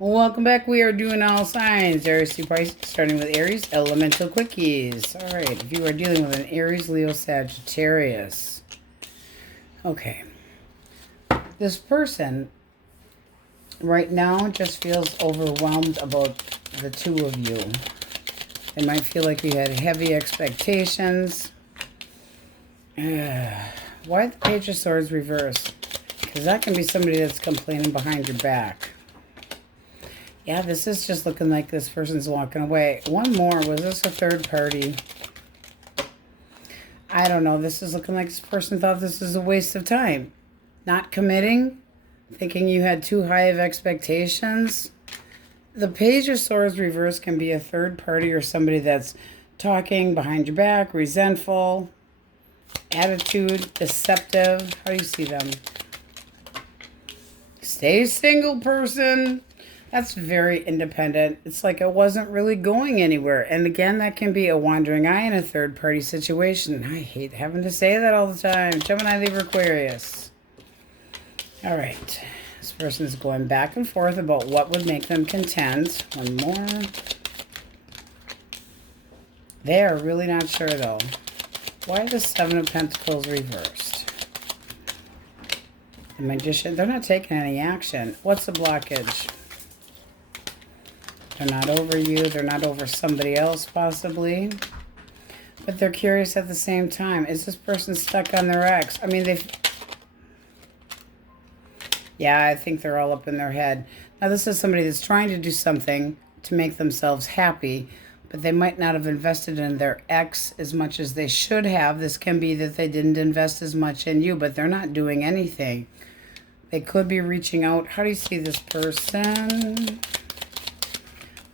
Welcome back. We are doing all signs. Aries to Pisces, starting with Aries, elemental quickies. All right, if you are dealing with an Aries, Leo, Sagittarius. Okay. This person right now just feels overwhelmed about the two of you. They might feel like you had heavy expectations. Why the Page of Swords reversed? Because that can be somebody that's complaining behind your back. Yeah, this is just looking like this person's walking away. One more. Was this a third party? I don't know. This is looking like this person thought this was a waste of time. Not committing. Thinking you had too high of expectations. The Page of Swords reverse can be a third party or somebody that's talking behind your back, resentful, attitude, deceptive. How do you see them? Stay single, person. That's very independent. It's like it wasn't really going anywhere. And again, that can be a wandering eye in a third-party situation. I hate having to say that all the time. Gemini, Libra, Aquarius. All right. This person is going back and forth about what would make them content. One more. They are really not sure, though. Why the Seven of Pentacles reversed? The Magician, they're not taking any action. What's the blockage? They're not over you. They're not over somebody else, possibly. But they're curious at the same time. Is this person stuck on their ex? I mean, yeah, I think they're all up in their head. Now, this is somebody that's trying to do something to make themselves happy, but they might not have invested in their ex as much as they should have. This can be that they didn't invest as much in you, but they're not doing anything. They could be reaching out. How do you see this person?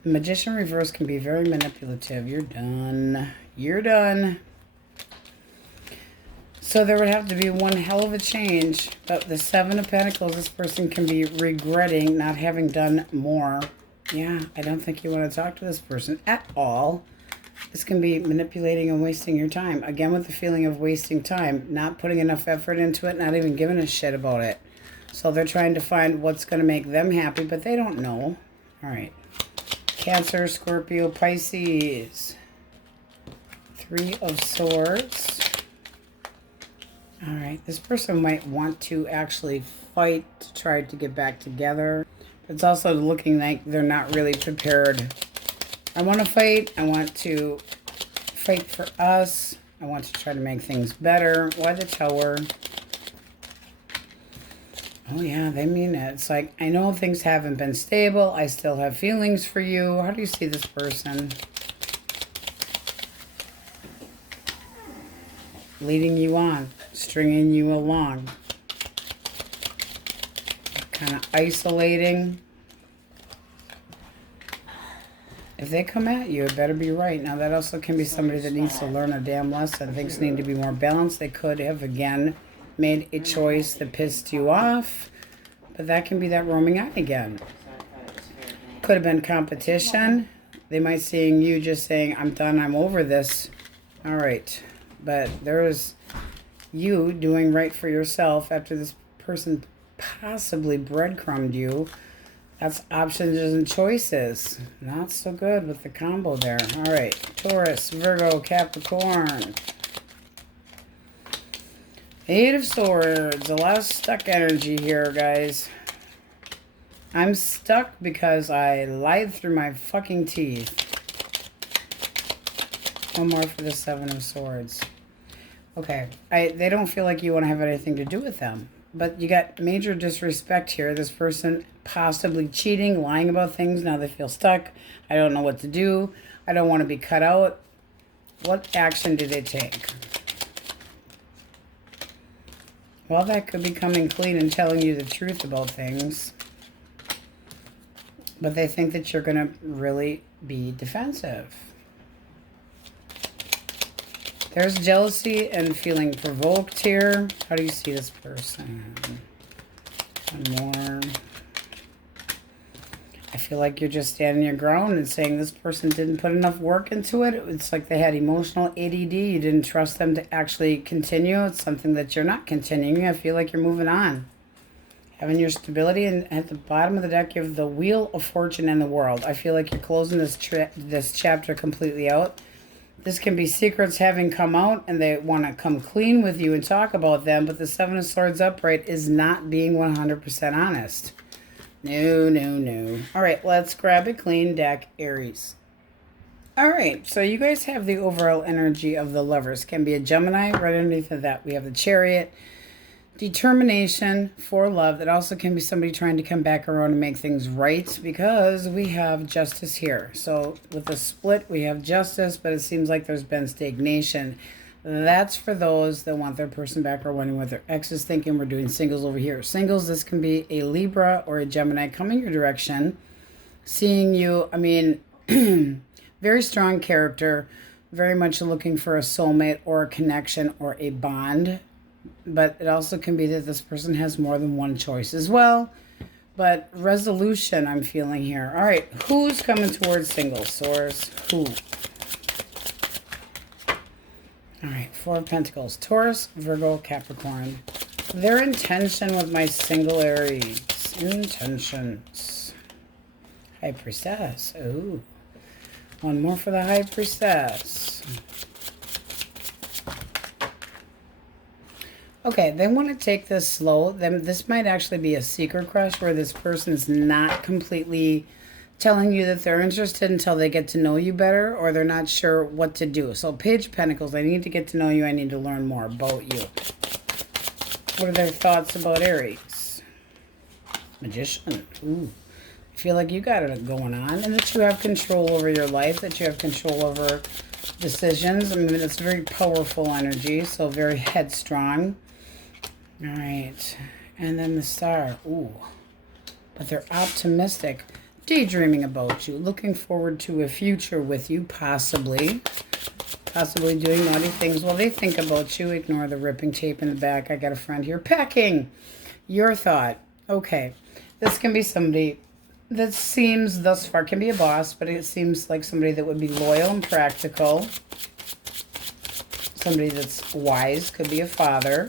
The Magician reverse can be very manipulative. You're done. You're done. So there would have to be one hell of a change. But the Seven of Pentacles, this person can be regretting not having done more. Yeah, I don't think you want to talk to this person at all. This can be manipulating and wasting your time. Again, with the feeling of wasting time. Not putting enough effort into it. Not even giving a shit about it. So they're trying to find what's going to make them happy, but they don't know. All right. Cancer, Scorpio, Pisces. Three of Swords. All right. This person might want to actually fight to try to get back together. It's also looking like they're not really prepared. I want to fight. I want to fight for us. I want to try to make things better. Why the Tower? Oh, yeah, they mean it. It's like, I know things haven't been stable. I still have feelings for you. How do you see this person? Leading you on. Stringing you along. Kind of isolating. If they come at you, it better be right. Now, that also can be somebody that needs to learn a damn lesson. Things need to be more balanced. They could have, again, made a choice that pissed you off, but that can be that roaming eye again. Could have been competition. They might seeing you just saying, I'm done, I'm over this. All right. But there was you doing right for yourself after this person possibly breadcrumbed you. That's options and choices. Not so good with the combo there. All right. Taurus, Virgo, Capricorn. Eight of Swords. A lot of stuck energy here, guys. I'm stuck because I lied through my fucking teeth. One more for the Seven of Swords. Okay. They don't feel like you want to have anything to do with them. But you got major disrespect here. This person possibly cheating, lying about things. Now they feel stuck. I don't know what to do. I don't want to be cut out. What action do they take? Well, that could be coming clean and telling you the truth about things. But they think that you're going to really be defensive. There's jealousy and feeling provoked here. How do you see this person? One more. I feel like you're just standing your ground and saying this person didn't put enough work into it. It's like they had emotional ADD. You didn't trust them to actually continue. It's something that you're not continuing. I feel like you're moving on. Having your stability, and at the bottom of the deck you have the Wheel of Fortune and the World. I feel like you're closing this chapter completely out. This can be secrets having come out and they want to come clean with you and talk about them, but the Seven of Swords upright is not being 100% honest. No, no, no. All right, let's grab a clean deck, Aries. All right, so you guys have the overall energy of the Lovers. Can be a Gemini. Right underneath of that, we have the Chariot. Determination for love. That also can be somebody trying to come back around and make things right, because we have Justice here. So with the split, we have Justice, but it seems like there's been stagnation. That's for those that want their person back or wondering what their ex is thinking. We're doing singles over here. Singles, this can be a Libra or a Gemini coming your direction, seeing you. I mean, very strong character, very much looking for a soulmate or a connection or a bond. But it also can be that this person has more than one choice as well. But resolution I'm feeling here. All right, who's coming towards singles? Source, who? All right, Four of Pentacles. Taurus, Virgo, Capricorn. Their intention with my single Aries. Intentions. High Priestess. Ooh. One more for the High Priestess. Okay, they want to take this slow. This might actually be a secret crush where this person's not completely telling you that they're interested until they get to know you better, or they're not sure what to do. So Page of Pentacles, I need to get to know you. I need to learn more about you. What are their thoughts about Aries? Magician. Ooh. I feel like you got it going on, and that you have control over your life, that you have control over decisions. I mean, it's very powerful energy, so very headstrong. All right, and then the Star. Ooh, but they're optimistic, daydreaming about you, looking forward to a future with you, possibly doing naughty things while they think about you. Ignore the ripping tape in the back. I got a friend here packing. Your thought. Okay, this can be somebody that seems thus far, can be a boss, but it seems like somebody that would be loyal and practical. Somebody that's wise, could be a father,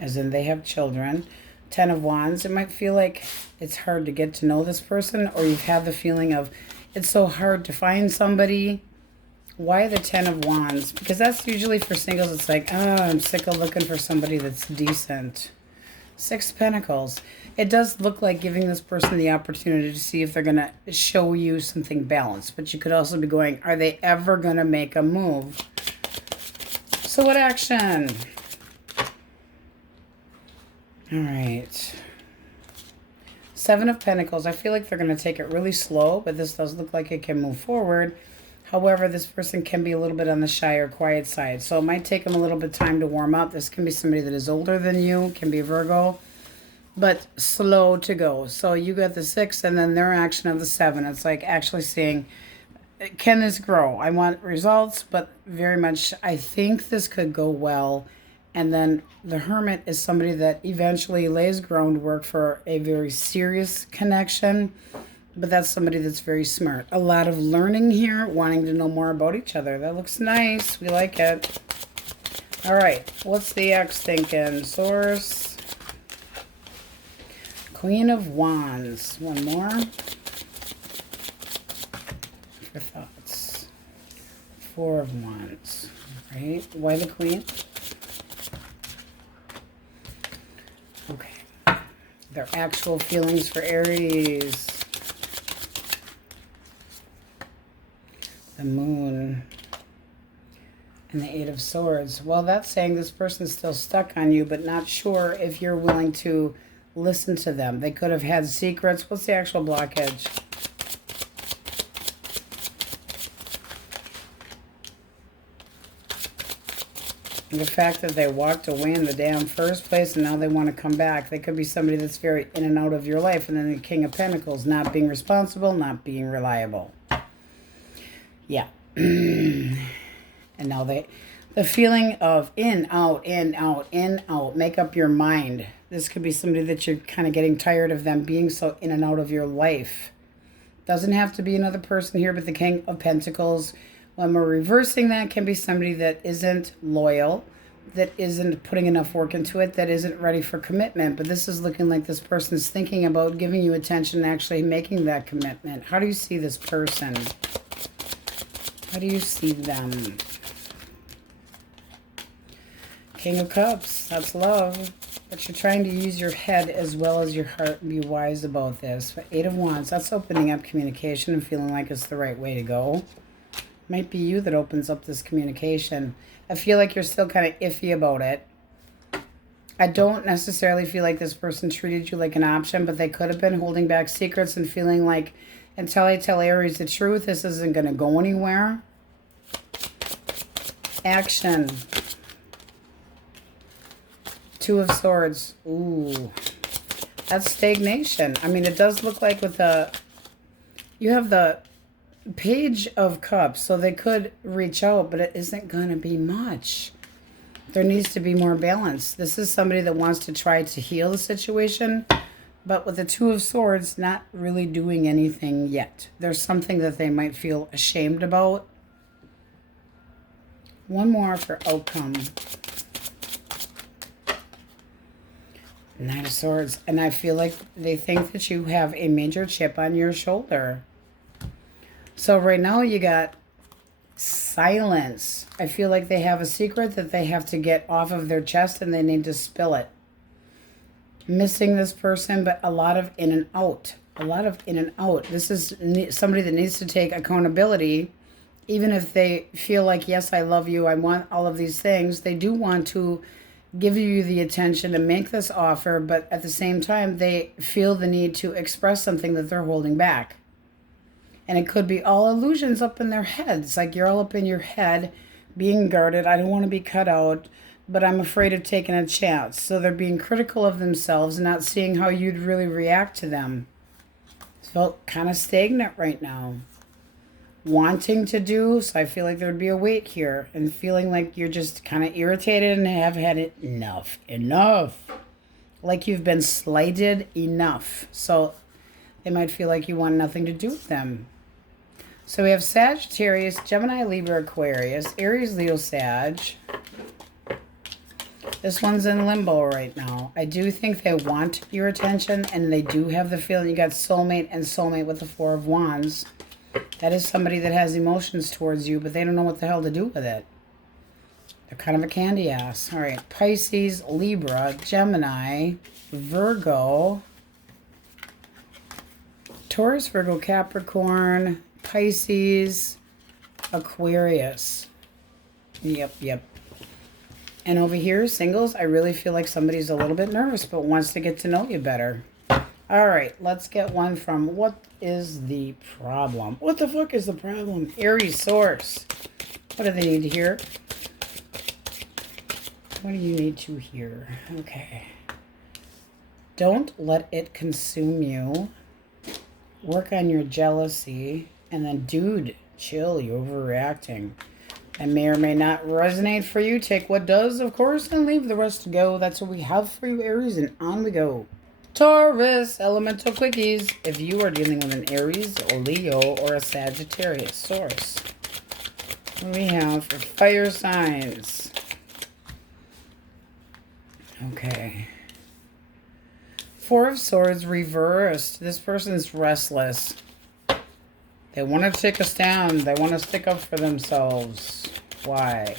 as in they have children. Ten of Wands, it might feel like it's hard to get to know this person, or you've had the feeling of it's so hard to find somebody. Why the Ten of Wands? Because that's usually for singles. It's like, oh, I'm sick of looking for somebody that's decent. Six of Pentacles. It does look like giving this person the opportunity to see if they're going to show you something balanced. But you could also be going, are they ever going to make a move? So what action? All right. Seven of Pentacles. I feel like they're going to take it really slow, but this does look like it can move forward. However, this person can be a little bit on the shy or quiet side. So it might take them a little bit of time to warm up. This can be somebody that is older than you, can be Virgo, but slow to go. So you got the 6 and then their action of the 7. It's like actually seeing, can this grow? I want results, but very much I think this could go well. And then the Hermit is somebody that eventually lays groundwork for a very serious connection. But that's somebody that's very smart. A lot of learning here, wanting to know more about each other. That looks nice. We like it. All right. What's the ex thinking? Source. Queen of Wands. One more. For thoughts. Four of Wands. All right. Why the Queen? Okay. Their actual feelings for Aries. The Moon, and the Eight of Swords. Well, that's saying this person's still stuck on you, but not sure if you're willing to listen to them. They could have had secrets. What's the actual blockage? And the fact that they walked away in the damn first place and now they want to come back. They could be somebody that's very in and out of your life. And then the King of Pentacles, not being responsible, not being reliable. Yeah. And now the feeling of in, out, in, out, in, out. Make up your mind. This could be somebody that you're kind of getting tired of them being so in and out of your life. Doesn't have to be another person here, but the King of Pentacles, when we're reversing that, can be somebody that isn't loyal, that isn't putting enough work into it, that isn't ready for commitment. But this is looking like this person's thinking about giving you attention and actually making that commitment. How do you see this person? How do you see them? King of Cups, that's love. But you're trying to use your head as well as your heart and be wise about this. But 8 of Wands, that's opening up communication and feeling like it's the right way to go. Might be you that opens up this communication. I feel like you're still kind of iffy about it. I don't necessarily feel like this person treated you like an option, but they could have been holding back secrets and feeling like, until I tell Aries the truth, this isn't going to go anywhere. Action. 2 of Swords. Ooh. That's stagnation. I mean, it does look like with the... You have the Page of Cups, so they could reach out, but it isn't going to be much. There needs to be more balance. This is somebody that wants to try to heal the situation, but with the 2 of Swords, not really doing anything yet. There's something that they might feel ashamed about. One more for outcome. 9 of Swords. And I feel like they think that you have a major chip on your shoulder. So right now you got silence. I feel like they have a secret that they have to get off of their chest and they need to spill it. Missing this person, but a lot of in and out. A lot of in and out. This is somebody that needs to take accountability. Even if they feel like, yes, I love you, I want all of these things, they do want to give you the attention to make this offer, but at the same time, they feel the need to express something that they're holding back. And it could be all illusions up in their heads. Like you're all up in your head, being guarded. I don't want to be cut out, but I'm afraid of taking a chance. So they're being critical of themselves and not seeing how you'd really react to them. So kind of stagnant right now. Wanting to do, so I feel like there'd be a weight here. And feeling like you're just kind of irritated and have had it enough. Enough. Like you've been slighted enough. So they might feel like you want nothing to do with them. So we have Sagittarius, Gemini, Libra, Aquarius, Aries, Leo, Sag. This one's in limbo right now. I do think they want your attention, and they do have the feeling you got soulmate and soulmate with the 4 of Wands. That is somebody that has emotions towards you, but they don't know what the hell to do with it. They're kind of a candy ass. All right, Pisces, Libra, Gemini, Virgo, Taurus, Virgo, Capricorn, Pisces, Aquarius. Yep. And over here, singles, I really feel like somebody's a little bit nervous but wants to get to know you better. All right, let's get one from what is the problem? What the fuck is the problem? Aries source. What do they need to hear? What do you need to hear? Okay. Don't let it consume you. Work on your jealousy. And then, dude, chill. You're overreacting. That may or may not resonate for you. Take what does, of course, and leave the rest to go. That's what we have for you, Aries, and on we go. Taurus, elemental quickies. If you are dealing with an Aries, a Leo, or a Sagittarius source. What do we have for fire signs? Okay. 4 of Swords reversed. This person's restless. They want to take a stand. They want to stick up for themselves. Why?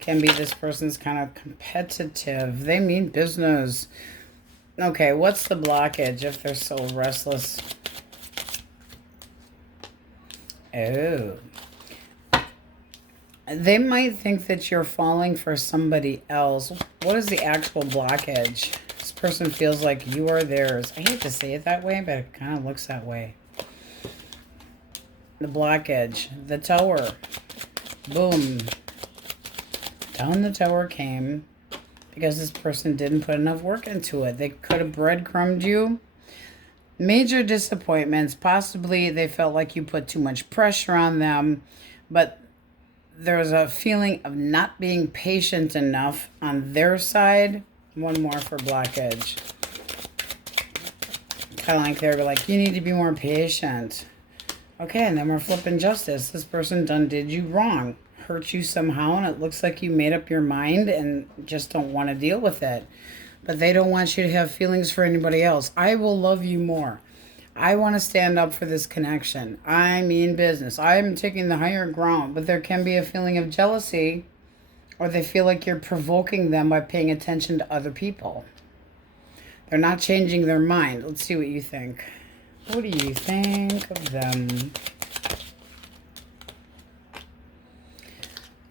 Can be this person's kind of competitive. They mean business. Okay, what's the blockage if they're so restless? Oh. They might think that you're falling for somebody else. What is the actual blockage? This person feels like you are theirs. I hate to say it that way, but it kind of looks that way. The blockage. The Tower. Boom. Down the Tower came because this person didn't put enough work into it. They could have breadcrumbed you. Major disappointments. Possibly they felt like you put too much pressure on them, but there's a feeling of not being patient enough on their side. One more for blockage. Kind of like they're like, you need to be more patient. Okay, and then we're flipping justice. This person done did you wrong. hurt you somehow, and it looks like you made up your mind and just don't want to deal with it. But they don't want you to have feelings for anybody else. I will love you more. I want to stand up for this connection. I mean business. I'm taking the higher ground, but there can be a feeling of jealousy, or they feel like you're provoking them by paying attention to other people. They're not changing their mind. Let's see what you think. What do you think of them?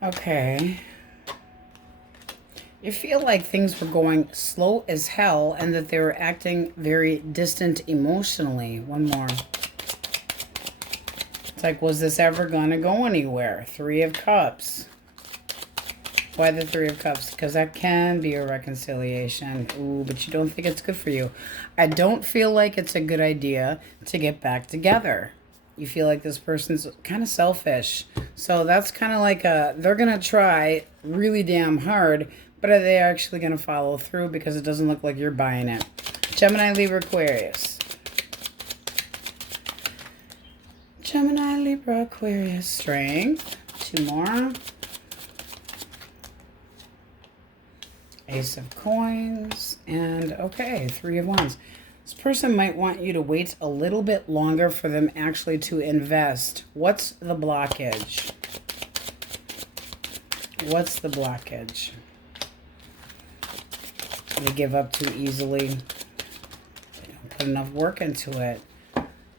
Okay. You feel like things were going slow as hell and that they were acting very distant emotionally. One more. It's like, was this ever going to go anywhere? Three of Cups. Why the Three of Cups? Because that can be a reconciliation. Ooh, but you don't think it's good for you. I don't feel like it's a good idea to get back together. You feel like this person's kind of selfish. So that's kind of like they're going to try really damn hard, but are they actually going to follow through? Because it doesn't look like you're buying it. Gemini, Libra, Aquarius. Gemini, Libra, Aquarius. Strength. Two more. Ace of Coins. And, okay, Three of Wands. This person might want you to wait a little bit longer for them actually to invest. What's the blockage? What's the blockage? They give up too easily. They don't put enough work into it.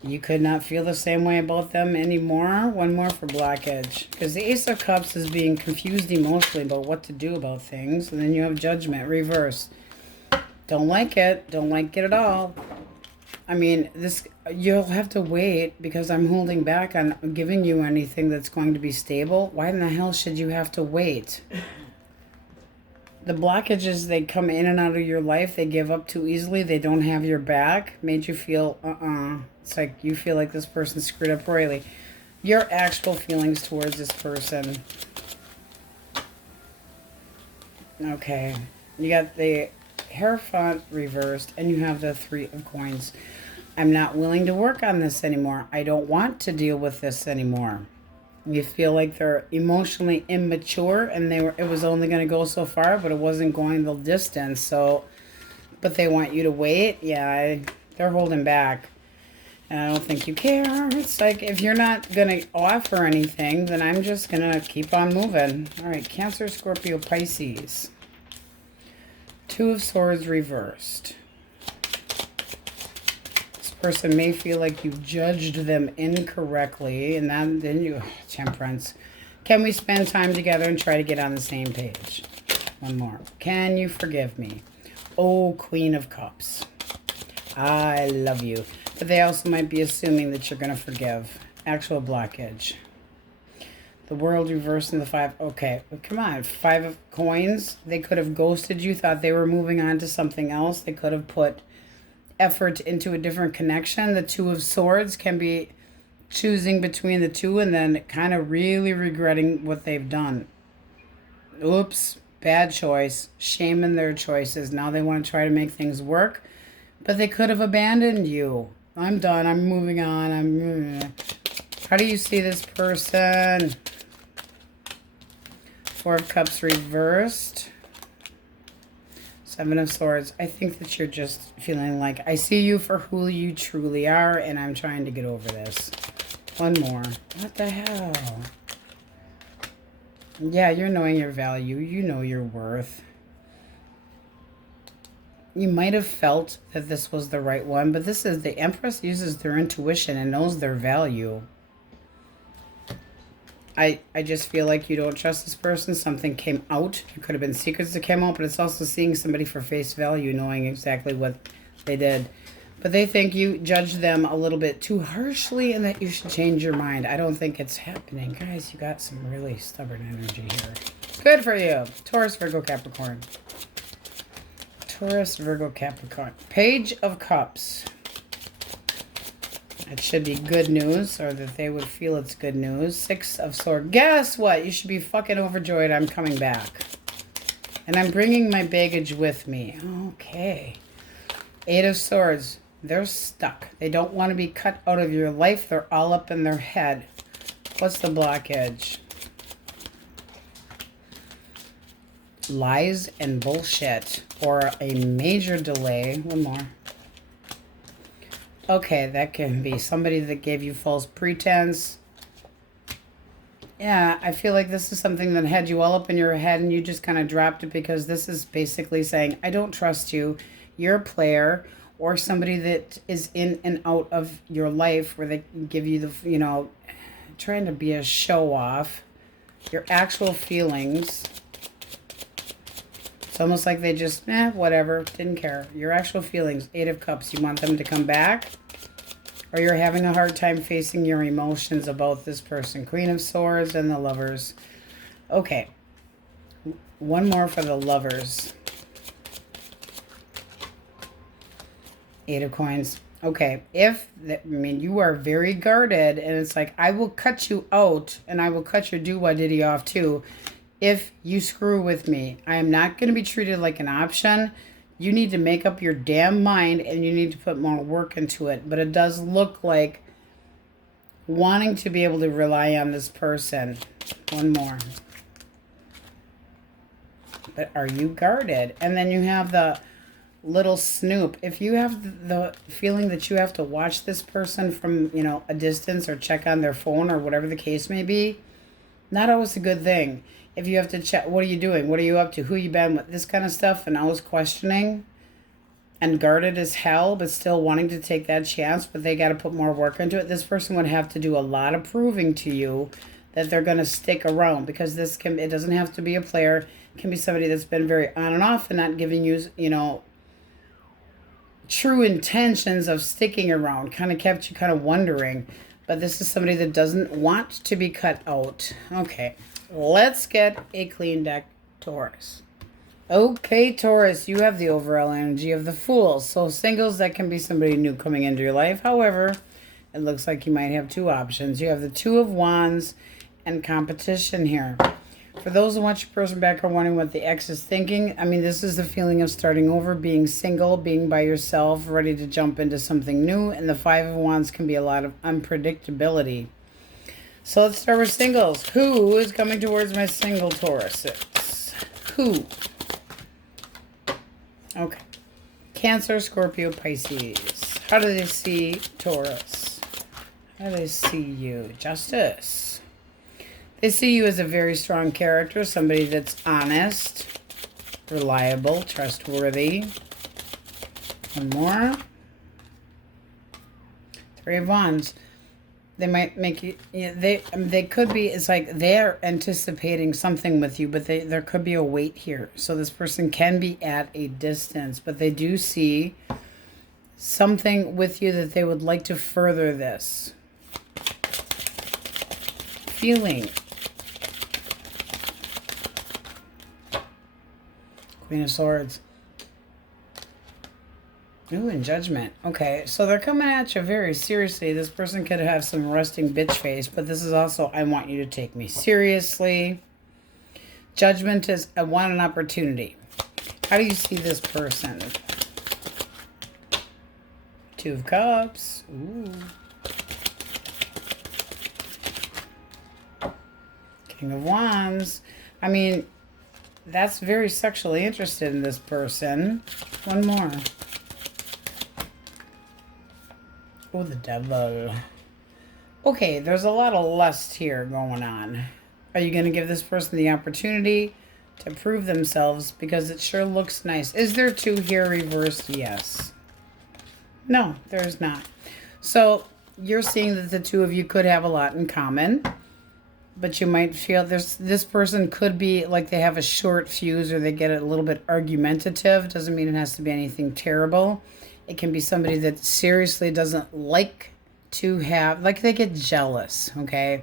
You could not feel the same way about them anymore. One more for blockage. Because the Ace of Cups is being confused emotionally about what to do about things. And then you have Judgment, reverse. Don't like it. Don't like it at all. I mean, this you'll have to wait because I'm holding back on giving you anything that's going to be stable. Why in the hell should you have to wait? The blockages, they come in and out of your life. They give up too easily. They don't have your back. Made you feel, It's like you feel like this person screwed up royally. Your actual feelings towards this person. Okay. You got the Hierophant reversed, and you have the Three of Coins. I'm not willing to work on this anymore. I don't want to deal with this anymore. You feel like they're emotionally immature, and it was only going to go so far, but it wasn't going the distance. So, but they want you to wait. Yeah, they're holding back. And I don't think you care. It's like, if you're not going to offer anything, then I'm just going to keep on moving. All right, Cancer, Scorpio, Pisces. Two of Swords reversed. This person may feel like you judged them incorrectly, and then you, Temperance. Can we spend time together and try to get on the same page? One more. Can you forgive me? Oh, Queen of Cups. I love you. But they also might be assuming that you're going to forgive. Actual blockage. The World reversed and the Five. Okay, well, come on. Five of Coins. They could have ghosted you, thought they were moving on to something else. They could have put effort into a different connection. The Two of Swords can be choosing between the two and then kind of really regretting what they've done. Oops, bad choice. Shame in their choices. Now they want to try to make things work, but they could have abandoned you. I'm done. I'm moving on. How do you see this person? Four of Cups reversed. Seven of Swords. I think that you're just feeling like, I see you for who you truly are, and I'm trying to get over this. One more. What the hell? Yeah, you're knowing your value. You know your worth. You might have felt that this was the right one, but this is the Empress uses their intuition and knows their value. I just feel like you don't trust this person. Something came out. There could have been secrets that came out, but it's also seeing somebody for face value, knowing exactly what they did. But they think you judged them a little bit too harshly and that you should change your mind. I don't think it's happening. Guys, you got some really stubborn energy here. Good for you. Taurus, Virgo, Capricorn. Taurus, Virgo, Capricorn. Page of Cups. It should be good news, or that they would feel it's good news. Six of Swords. Guess what? You should be fucking overjoyed. I'm coming back. And I'm bringing my baggage with me. Okay. Eight of Swords. They're stuck. They don't want to be cut out of your life. They're all up in their head. What's the blockage? lies and bullshit, or a major delay. One more. Okay, that can be somebody that gave you false pretense. Yeah, I feel like this is something that had you all up in your head and you just kind of dropped it, because this is basically saying, I don't trust you. You're a player, or somebody that is in and out of your life where they give you the, you know, trying to be a show off. Your actual feelings. It's almost like they just, whatever, didn't care. Your actual feelings, 8 of Cups, you want them to come back? Or you're having a hard time facing your emotions about this person. Queen of Swords and the Lovers. Okay. One more for the Lovers. 8 of Coins. Okay. You are very guarded, and it's like, I will cut you out, and I will cut your do-what-diddy off too if you screw with me. I am not going to be treated like an option. You need to make up your damn mind, and you need to put more work into it. But it does look like wanting to be able to rely on this person. One more. But are you guarded? And then you have the little snoop. If you have the feeling that you have to watch this person from, you know, a distance, or check on their phone, or whatever the case may be, not always a good thing. If you have to check, what are you doing? What are you up to? Who you been with? This kind of stuff, and always questioning, and guarded as hell, but still wanting to take that chance, but they got to put more work into it. This person would have to do a lot of proving to you that they're going to stick around, because it doesn't have to be a player. It can be somebody that's been very on and off and not giving you, you know, true intentions of sticking around, kind of kept you kind of wondering. But this is somebody that doesn't want to be cut out. Okay, let's get a clean deck, Taurus. Okay, Taurus, you have the overall energy of the Fool. So singles, that can be somebody new coming into your life. However, it looks like you might have 2 options. You have the 2 of Wands and competition here. For those who want your person back or wondering what the ex is thinking, I mean, this is the feeling of starting over, being single, being by yourself, ready to jump into something new. And the 5 of Wands can be a lot of unpredictability. So let's start with singles. Who is coming towards my single Tauruses? Who? Okay. Cancer, Scorpio, Pisces. How do they see Taurus? How do they see you? Justice. They see you as a very strong character, somebody that's honest, reliable, trustworthy. One more. 3 of Wands. They might make you, they could be, it's like they're anticipating something with you, but there could be a wait here. So this person can be at a distance, but they do see something with you that they would like to further this feeling. Queen of Swords. Ooh, and Judgment. Okay, so they're coming at you very seriously. This person could have some resting bitch face, but this is also, I want you to take me seriously. Judgment is, I want an opportunity. How do you see this person? 2 of Cups. Ooh. King of Wands. I mean, that's very sexually interested in this person. One more. Oh, the Devil. Okay, there's a lot of lust here going on. Are you going to give this person the opportunity to prove themselves? Because it sure looks nice. Is there 2 here reversed? Yes. No, there's not. So you're seeing that the 2 of you could have a lot in common. But you might feel this person could be like they have a short fuse, or they get a little bit argumentative. Doesn't mean it has to be anything terrible. It can be somebody that seriously doesn't like to have, like they get jealous, okay?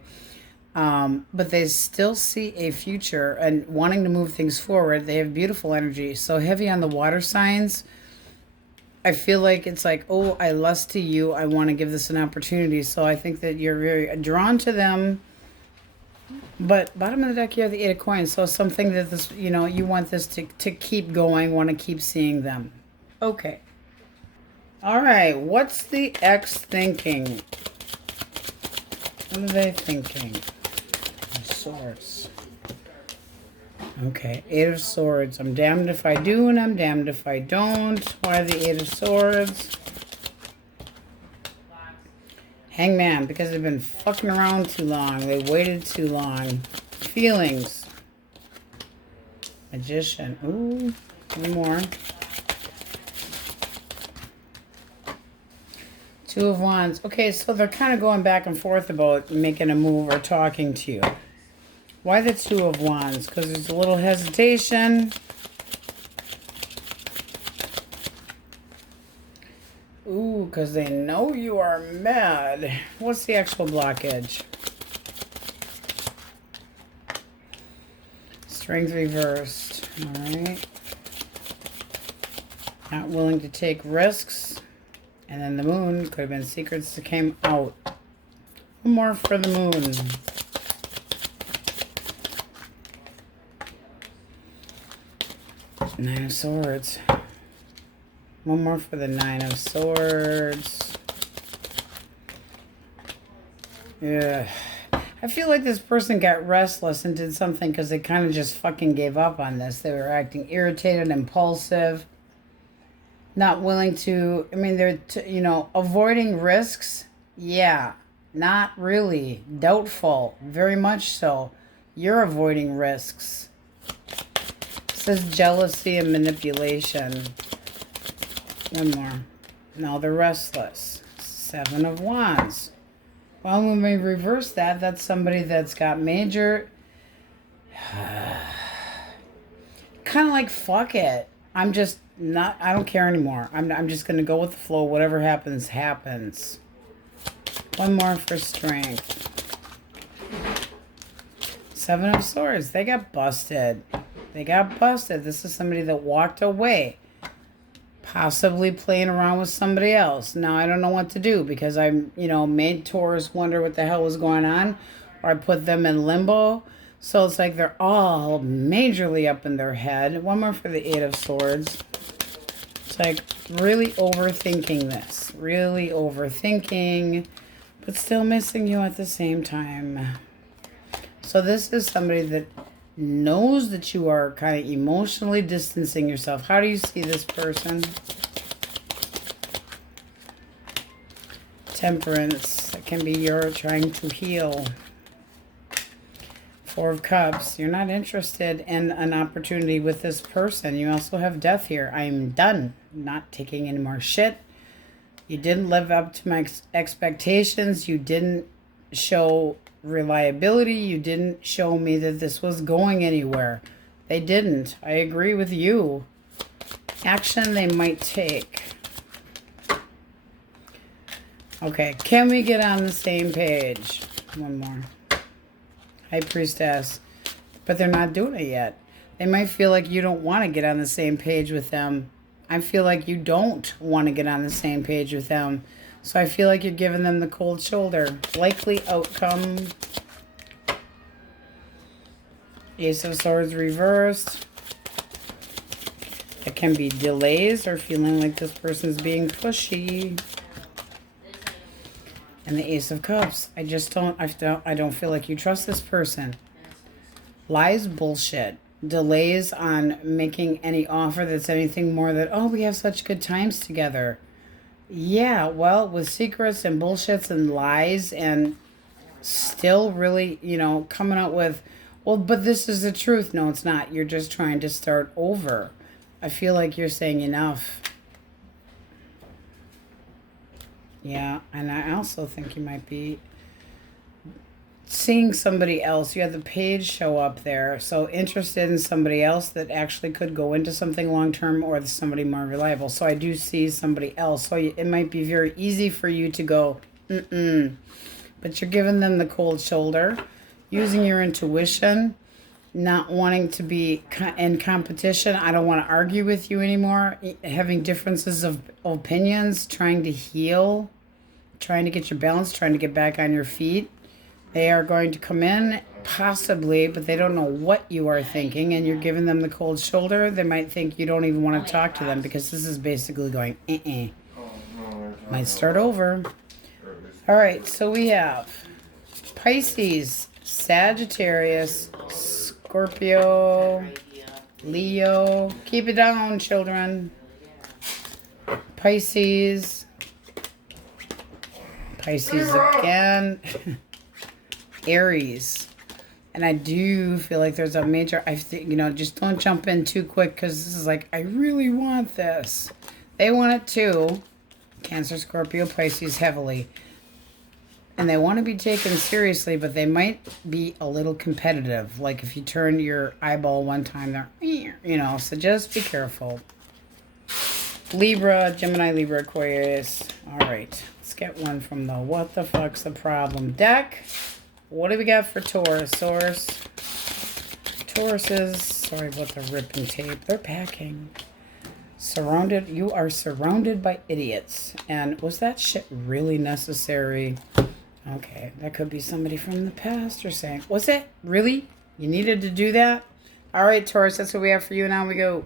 But they still see a future and wanting to move things forward. They have beautiful energy. So heavy on the water signs. I feel like it's like, oh, I lust to you. I want to give this an opportunity. So I think that you're very drawn to them. But bottom of the deck, you have the 8 of Coins. So something that this, you know, you want this to keep going, want to keep seeing them. Okay. All right. What's the ex thinking? What are they thinking? Swords. Okay, Eight of Swords. I'm damned if I do and I'm damned if I don't. Why the Eight of Swords? Hangman, because they've been fucking around too long. They waited too long. Feelings. Magician. Ooh, one more. Two of Wands. Okay, so they're kind of going back and forth about making a move or talking to you. Why the Two of Wands? Because there's a little hesitation. Ooh, because they know you are mad. What's the actual blockage? Strength reversed. All right. Not willing to take risks. And then the Moon could have been secrets that came out. One more for the Moon. Nine of Swords. One more for the Nine of Swords. Yeah. I feel like this person got restless and did something because they kind of just fucking gave up on this. They were acting irritated, impulsive, not willing to, I mean, they're, you know, avoiding risks. Yeah, not really. Doubtful, very much so. You're avoiding risks. It says jealousy and manipulation. One more. No, they're restless. Seven of Wands. Well, when we reverse that, that's somebody that's got major... kind of like, fuck it. I'm just not... I don't care anymore. I'm just going to go with the flow. Whatever happens, happens. One more for strength. Seven of Swords. They got busted. They got busted. This is somebody that walked away. Possibly playing around with somebody else. Now, I don't know what to do because I'm, you know, made Taurus wonder what the hell was going on. Or I put them in limbo. So it's like they're all majorly up in their head. One more for the Eight of Swords. It's like really overthinking this. Really overthinking. But still missing you at the same time. So this is somebody that knows that you are kind of emotionally distancing yourself. How do you see this person? Temperance. That can be you're trying to heal. Four of Cups. You're not interested in an opportunity with this person. You also have Death here. I'm done. Not taking any more shit. You didn't live up to my expectations. You didn't show reliability. You didn't show me that this was going anywhere. They didn't. I agree with you. Action they might take. Okay, can we get on the same page? One more. High Priestess. But they're not doing it yet. They might feel like you don't want to get on the same page with them. I feel like you don't want to get on the same page with them. So I feel like you're giving them the cold shoulder. Likely outcome. Ace of Swords reversed. It can be delays or feeling like this person's being pushy. And the Ace of Cups. I don't feel like you trust this person. Lies, bullshit. Delays on making any offer that's anything more than, oh, we have such good times together. Yeah, well, with secrets and bullshits and lies and still really, you know, coming out with, well, but this is the truth. No, it's not. You're just trying to start over. I feel like you're saying enough. Yeah, and I also think you might be seeing somebody else. You have the Page show up there. So interested in somebody else that actually could go into something long-term or somebody more reliable. So I do see somebody else. So it might be very easy for you to go, But you're giving them the cold shoulder, using your intuition, not wanting to be in competition. I don't want to argue with you anymore. Having differences of opinions, trying to heal, trying to get your balance, trying to get back on your feet. They are going to come in, possibly, but they don't know what you are thinking, and you're giving them the cold shoulder. They might think you don't even want to talk to them because this is basically going, Might start over. All right, so we have Pisces, Sagittarius, Scorpio, Leo. Keep it down, children. Pisces. Pisces again. Aries. And I do feel like there's a major, just don't jump in too quick because this is like, I really want this. They want it too. Cancer, Scorpio, Pisces heavily. And they want to be taken seriously, but they might be a little competitive. Like if you turn your eyeball one time, they're, so just be careful. Libra, Gemini, Libra, Aquarius. All right. Let's get one from the What the Fuck's the Problem deck. What do we got for Taurus? Tauruses, sorry about the ripping tape. They're packing. You are surrounded by idiots. And was that shit really necessary? Okay, that could be somebody from the past or saying, was it really? You needed to do that? All right, Taurus, that's what we have for you. Now we go.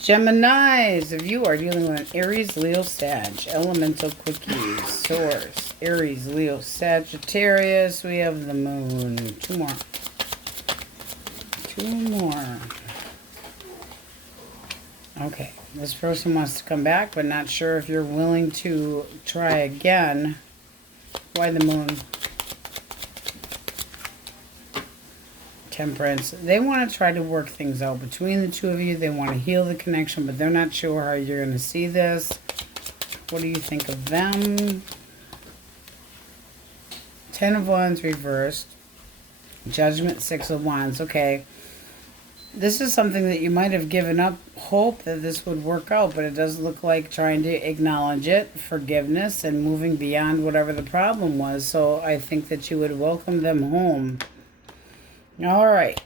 Geminis, if you are dealing with an Aries, Leo, Sag, elemental quickies, Taurus, Aries, Leo, Sagittarius, we have the moon. Two more. Okay, this person wants to come back, but not sure if you're willing to try again. Why the moon? Temperance. They want to try to work things out between the two of you. They want to heal the connection, but they're not sure how you're going to see this. What do you think of them? 10 of Wands reversed. Judgment, 6 of Wands. Okay. This is something that you might have given up hope that this would work out, but it does look like trying to acknowledge it, forgiveness, and moving beyond whatever the problem was. So I think that you would welcome them home. All right.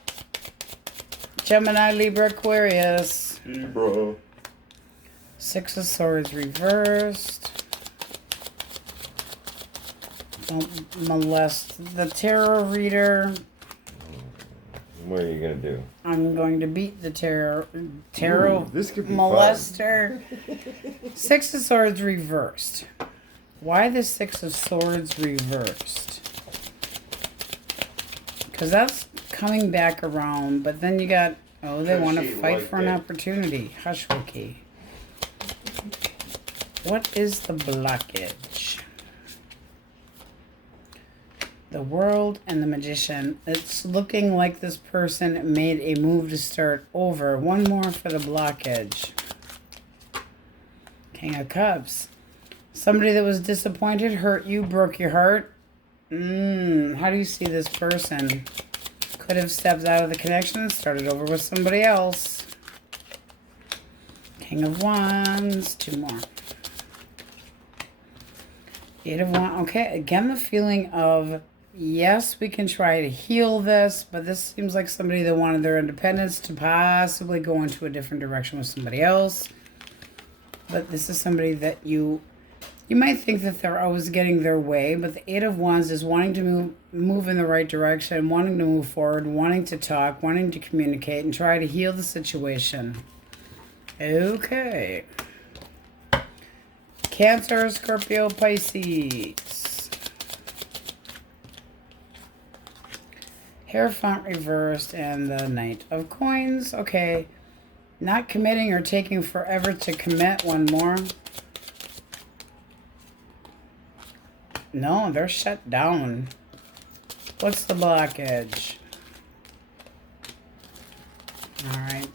Gemini, Libra, Aquarius. Libra. 6 of Swords reversed. Don't molest the tarot reader. What are you going to do? I'm going to beat the tarot this could be molester. 6 of Swords reversed. Why the 6 of Swords reversed? Because that's coming back around, but then you got, they want to fight for an opportunity. Hush, Wiki. What is the blockage? The World and the Magician. It's looking like this person made a move to start over. One more for the blockage. King of Cups. Somebody that was disappointed, hurt you, broke your heart. How do you see this person? Could have stepped out of the connection and started over with somebody else. King of Wands. 2 more. 8 of Wands. Okay, again, the feeling of, yes, we can try to heal this, but this seems like somebody that wanted their independence to possibly go into a different direction with somebody else. But this is somebody that you might think that they're always getting their way, but the 8 of Wands is wanting to move in the right direction, wanting to move forward, wanting to talk, wanting to communicate, and try to heal the situation. Okay. Cancer, Scorpio, Pisces. Hierophant reversed and the Knight of Coins. Okay. Not committing or taking forever to commit. One more. No, they're shut down. What's the blockage? All right.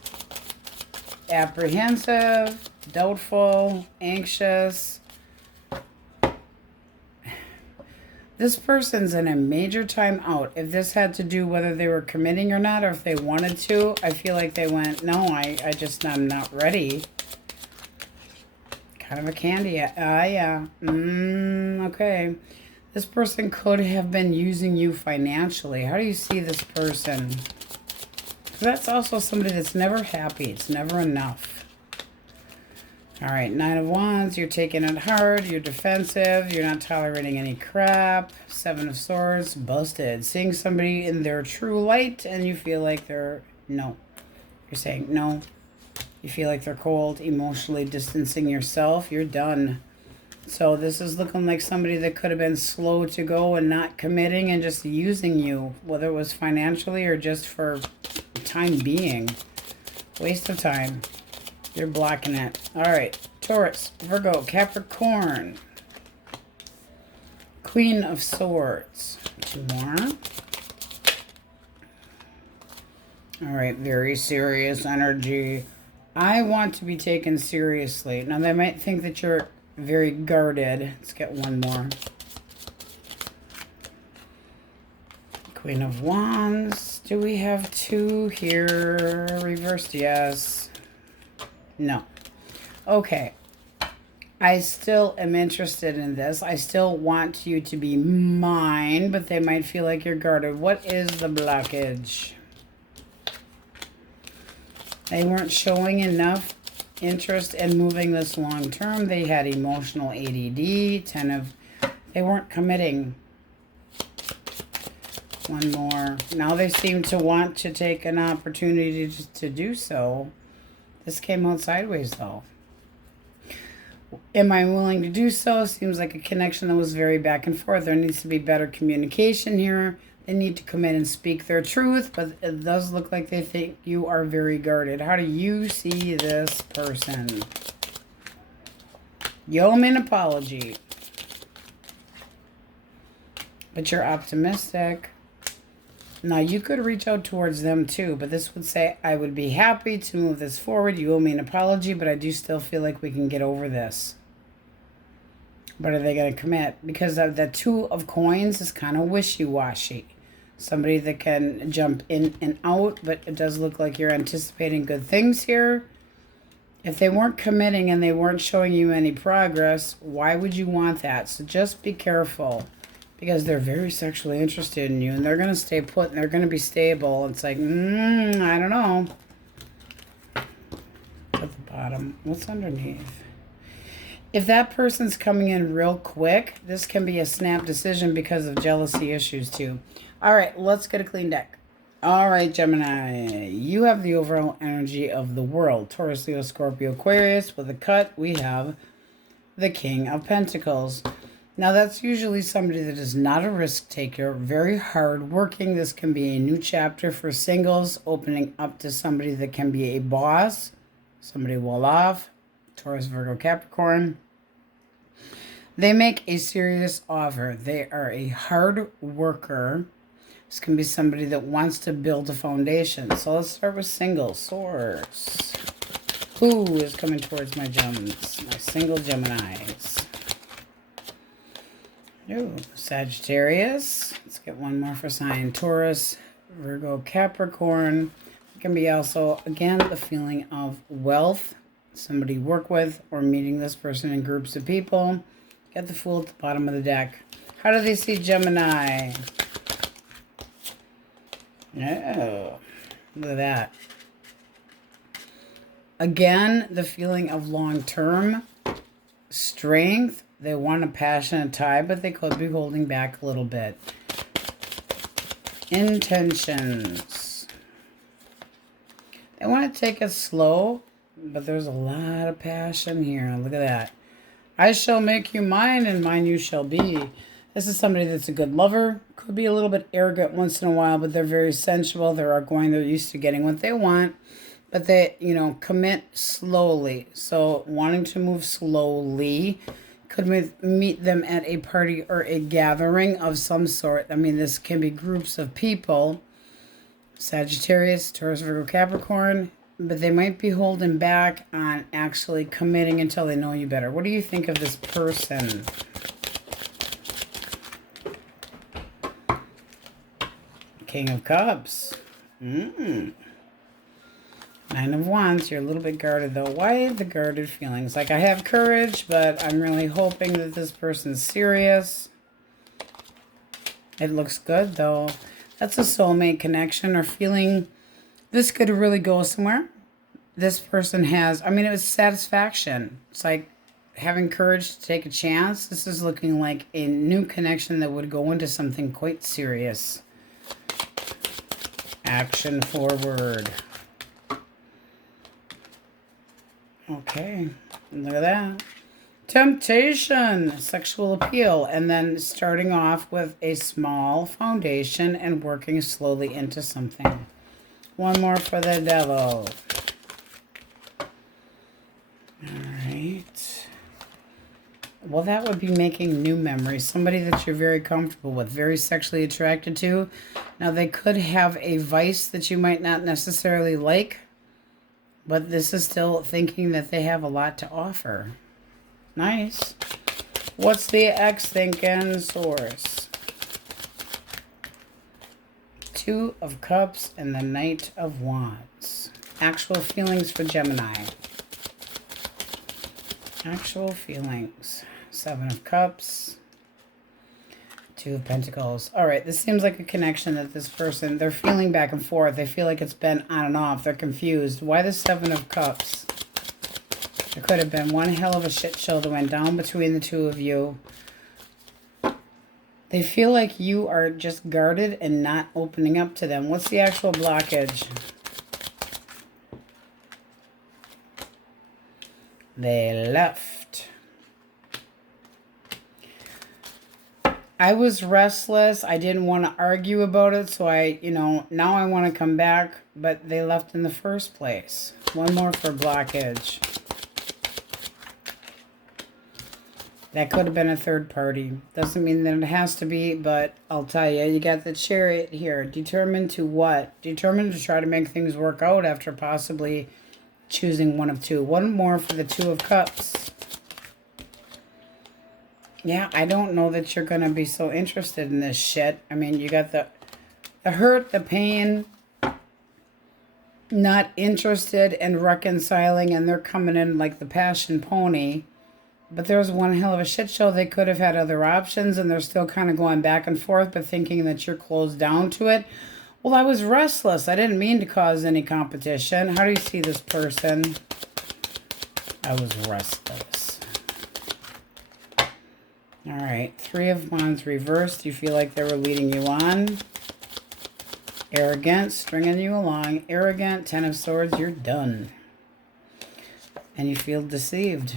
Apprehensive, doubtful, anxious. This person's in a major time out. If this had to do whether they were committing or not, or if they wanted to, I feel like they went, no, I'm not ready. Kind of a candy. Yeah. Okay. This person could have been using you financially. How do you see this person? Because that's also somebody that's never happy. It's never enough. All right. 9 of Wands. You're taking it hard. You're defensive. You're not tolerating any crap. 7 of Swords. Busted. Seeing somebody in their true light and you feel like no. You're saying no. You feel like they're cold, emotionally distancing yourself. You're done. So this is looking like somebody that could have been slow to go and not committing and just using you, whether it was financially or just for time being. Waste of time. You're blocking it. All right. Taurus, Virgo, Capricorn. Queen of Swords. 2 more. All right. Very serious energy. I want to be taken seriously. Now, they might think that you're very guarded. Let's get 1 more. Queen of Wands. Do we have 2 here? Reversed, yes. No. Okay. I still am interested in this. I still want you to be mine, but they might feel like you're guarded. What is the blockage? They weren't showing enough interest in moving this long term. They had emotional ADD. They weren't committing. 1 more. Now they seem to want to take an opportunity to do so. This came out sideways, though. Am I willing to do so? Seems like a connection that was very back and forth. There needs to be better communication here. They need to come in and speak their truth, but it does look like they think you are very guarded. How do you see this person? You owe me an apology. But you're optimistic. Now, you could reach out towards them too, but this would say, I would be happy to move this forward. You owe me an apology, but I do still feel like we can get over this. But are they going to commit? Because of the 2 of coins is kind of wishy-washy. Somebody that can jump in and out, but it does look like you're anticipating good things here. If they weren't committing and they weren't showing you any progress, why would you want that? So just be careful. Because they're very sexually interested in you. And they're going to stay put. And they're going to be stable. It's like, I don't know. At the bottom. What's underneath? If that person's coming in real quick, this can be a snap decision because of jealousy issues too. All right, let's get a clean deck. All right, Gemini. You have the overall energy of the world. Taurus, Leo, Scorpio, Aquarius. With a cut, we have the King of Pentacles. Now, that's usually somebody that is not a risk taker, very hard working. This can be a new chapter for singles, opening up to somebody that can be a boss, somebody well off, Taurus, Virgo, Capricorn. They make a serious offer. They are a hard worker. This can be somebody that wants to build a foundation. So let's start with singles. Swords. Who is coming towards my gems? My single Geminis. Ooh, Sagittarius. Let's get 1 more for sign. Taurus, Virgo, Capricorn. It can be also, again, the feeling of wealth. Somebody you work with or meeting this person in groups of people. Get the Fool at the bottom of the deck. How do they see Gemini? Oh, look at that. Again, the feeling of long-term strength. They want a passionate tie, but they could be holding back a little bit. Intentions. They want to take it slow, but there's a lot of passion here. Look at that. I shall make you mine, and mine you shall be. This is somebody that's a good lover. Could be a little bit arrogant once in a while, but they're very sensual. They're outgoing. They're used to getting what they want. But they, commit slowly. So wanting to move slowly. Could meet them at a party or a gathering of some sort. I mean, this can be groups of people. Sagittarius, Taurus, Virgo, Capricorn. But they might be holding back on actually committing until they know you better. What do you think of this person? King of Cups. 9 of Wands. You're a little bit guarded, though. Why the guarded feelings? Like, I have courage, but I'm really hoping that this person's serious. It looks good, though. That's a soulmate connection or feeling this could really go somewhere. This person has, it was satisfaction. It's like having courage to take a chance. This is looking like a new connection that would go into something quite serious. Action forward. Okay, look at that. Temptation, sexual appeal, and then starting off with a small foundation and working slowly into something. One more for the devil. Alright. Well, that would be making new memories. Somebody that you're very comfortable with, very sexually attracted to. Now, they could have a vice that you might not necessarily like, but this is still thinking that they have a lot to offer. Nice. What's the ex thinking, Source? Two of Cups and the Knight of Wands. Actual feelings for Gemini. Actual feelings. Seven of Cups. Two of Pentacles. All right, this seems like a connection that this person, they're feeling back and forth. They feel like it's been on and off. They're confused. Why the Seven of Cups? There could have been one hell of a shit show that went down between the two of you. They feel like you are just guarded and not opening up to them. What's the actual blockage? They left. I was restless. I didn't want to argue about it. So now I want to come back. But they left in the first place. One more for blockage. That could have been a third party. Doesn't mean that it has to be, but I'll tell you. You got the Chariot here. Determined to what? Determined to try to make things work out after possibly choosing one of two. One more for the Two of Cups. Yeah, I don't know that you're going to be so interested in this shit. I mean, you got the hurt, the pain, not interested in reconciling, and they're coming in like the passion pony. But there's one hell of a shit show. They could have had other options, and they're still kind of going back and forth, but thinking that you're closed down to it. Well, I was restless. I didn't mean to cause any competition. How do you see this person? I was restless. All right. Three of Wands reversed. You feel like they were leading you on. Arrogant, stringing you along. Arrogant, Ten of Swords, you're done. And you feel deceived.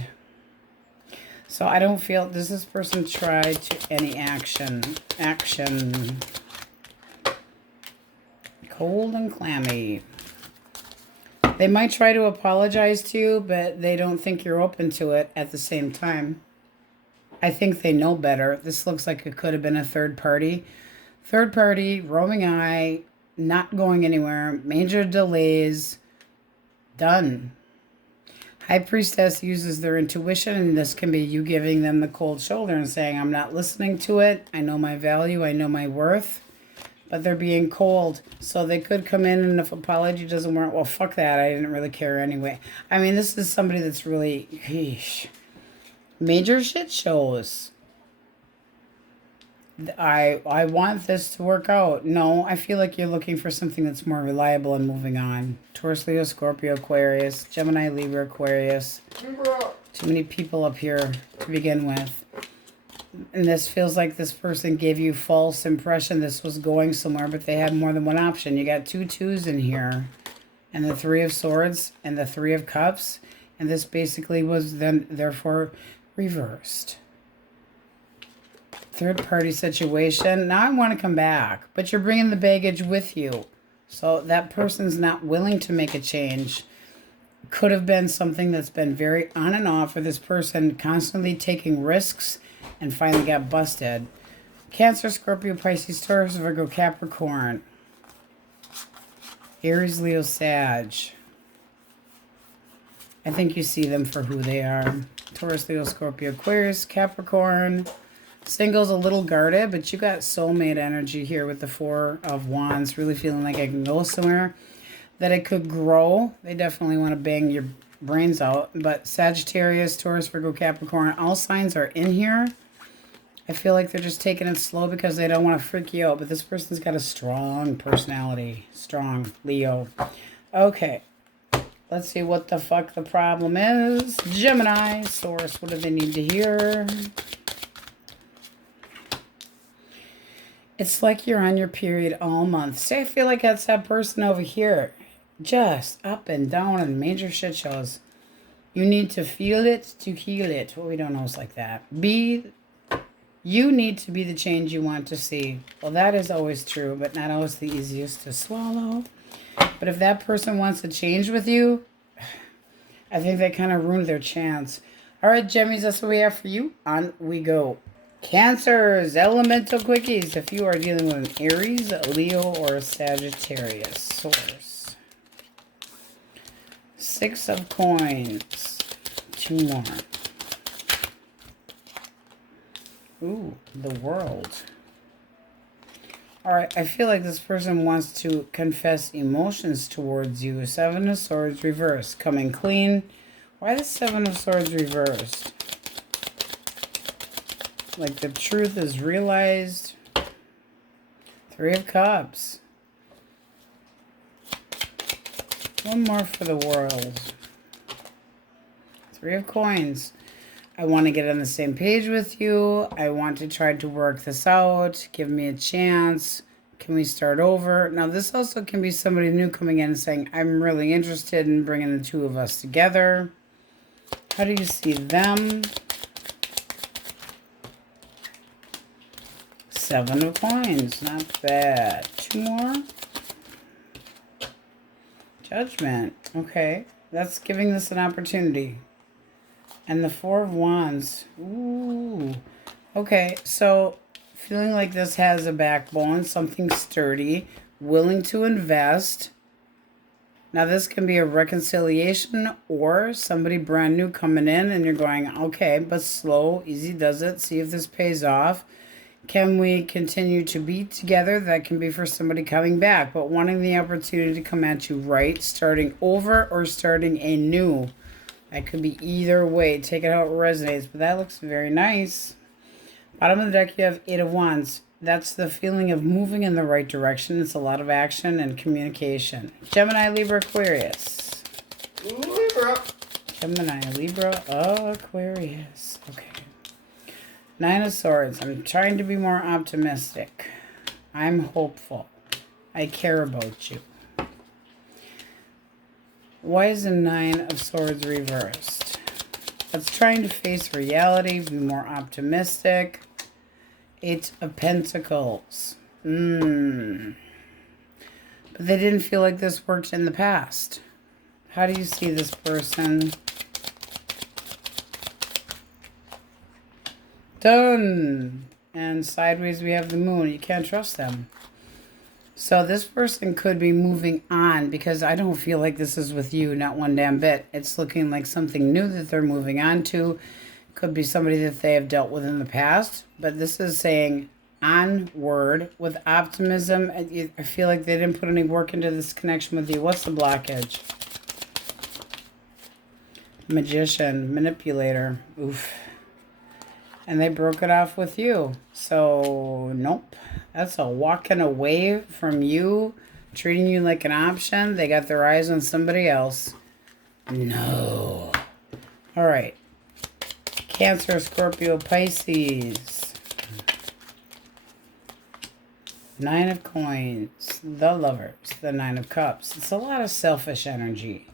So I don't feel, does this person try to any action? Action. Cold and clammy. They might try to apologize to you, but they don't think you're open to it at the same time. I think they know better. This looks like it could have been a third party. Third party, roaming eye, not going anywhere, major delays, done. High Priestess uses their intuition, and this can be you giving them the cold shoulder and saying, I'm not listening to it. I know my value. I know my worth. But they're being cold. So they could come in, and if apology doesn't work, well, fuck that. I didn't really care anyway. I mean, this is somebody that's really, major shit shows. I want this to work out. No, I feel like you're looking for something that's more reliable and moving on. Taurus, Leo, Scorpio, Aquarius, Gemini, Libra, Aquarius. Too many people up here to begin with. And this feels like this person gave you false impression this was going somewhere, but they had more than one option. You got two twos in here. And the Three of Swords and the Three of Cups. And this basically was then therefore reversed. Third party situation. Now I want to come back, but you're bringing the baggage with you. So that person's not willing to make a change. Could have been something that's been very on and off, or this person constantly taking risks and finally got busted. Cancer, Scorpio, Pisces, Taurus, Virgo, Capricorn. Aries, Leo, Sag. I think you see them for who they are. Taurus, Leo, Scorpio, Aquarius, Capricorn. Single's a little guarded, but you got soulmate energy here with the Four of Wands. Really feeling like I can go somewhere. That it could grow. They definitely want to bang your brains out. But Sagittarius, Taurus, Virgo, Capricorn, all signs are in here. I feel like they're just taking it slow because they don't want to freak you out. But this person's got a strong personality. Strong Leo. Okay. Let's see what the fuck the problem is. Gemini, Source, what do they need to hear? It's like you're on your period all month. See, I feel like that's that person over here. Just up and down and major shit shows. You need to feel it to heal it. Well, we don't know it's like that. You need to be the change you want to see. Well, that is always true, but not always the easiest to swallow. But if that person wants to change with you, I think they kind of ruined their chance. All right, Gemmies, that's what we have for you. On we go. Cancers, elemental quickies. If you are dealing with an Aries, Leo, or Sagittarius source. 6 of coins. 2 more. Ooh, the world. All right, I feel like this person wants to confess emotions towards you. 7 of Swords reversed. Coming clean. Why the 7 of Swords reversed? Like the truth is realized. 3 of Cups. 1 more for the world. 3 of Coins. I want to get on the same page with you. I want to try to work this out. Give me a chance. Can we start over? Now, this also can be somebody new coming in and saying, I'm really interested in bringing the 2 of us together. How do you see them? 7 of Coins. Not bad. 2 more. Judgment. Okay. That's giving this an opportunity. And the 4 of Wands. Ooh. Okay, so feeling like this has a backbone, something sturdy, willing to invest. Now, this can be a reconciliation or somebody brand new coming in and you're going, okay, but slow, easy does it. See if this pays off. Can we continue to be together? That can be for somebody coming back, but wanting the opportunity to come at you right, starting over or starting anew. That could be either way. Take it how it resonates. But that looks very nice. Bottom of the deck, you have 8 of Wands. That's the feeling of moving in the right direction. It's a lot of action and communication. Gemini, Libra, Aquarius. Libra. Gemini, Libra, Aquarius. Okay. 9 of Swords. I'm trying to be more optimistic. I'm hopeful. I care about you. Why is the 9 of Swords reversed? That's trying to face reality, be more optimistic. 8 of Pentacles. But they didn't feel like this worked in the past. How do you see this person? Done. And sideways we have the Moon. You can't trust them. So this person could be moving on because I don't feel like this is with you, not one damn bit. It's looking like something new that they're moving on to. Could be somebody that they have dealt with in the past. But this is saying onward with optimism. I feel like they didn't put any work into this connection with you. What's the blockage? Magician, manipulator. Oof. And they broke it off with you. So, nope. That's a walking away from you, treating you like an option. They got their eyes on somebody else. No. All right. Cancer, Scorpio, Pisces. 9 of Coins. The Lovers. The 9 of Cups. It's a lot of selfish energy.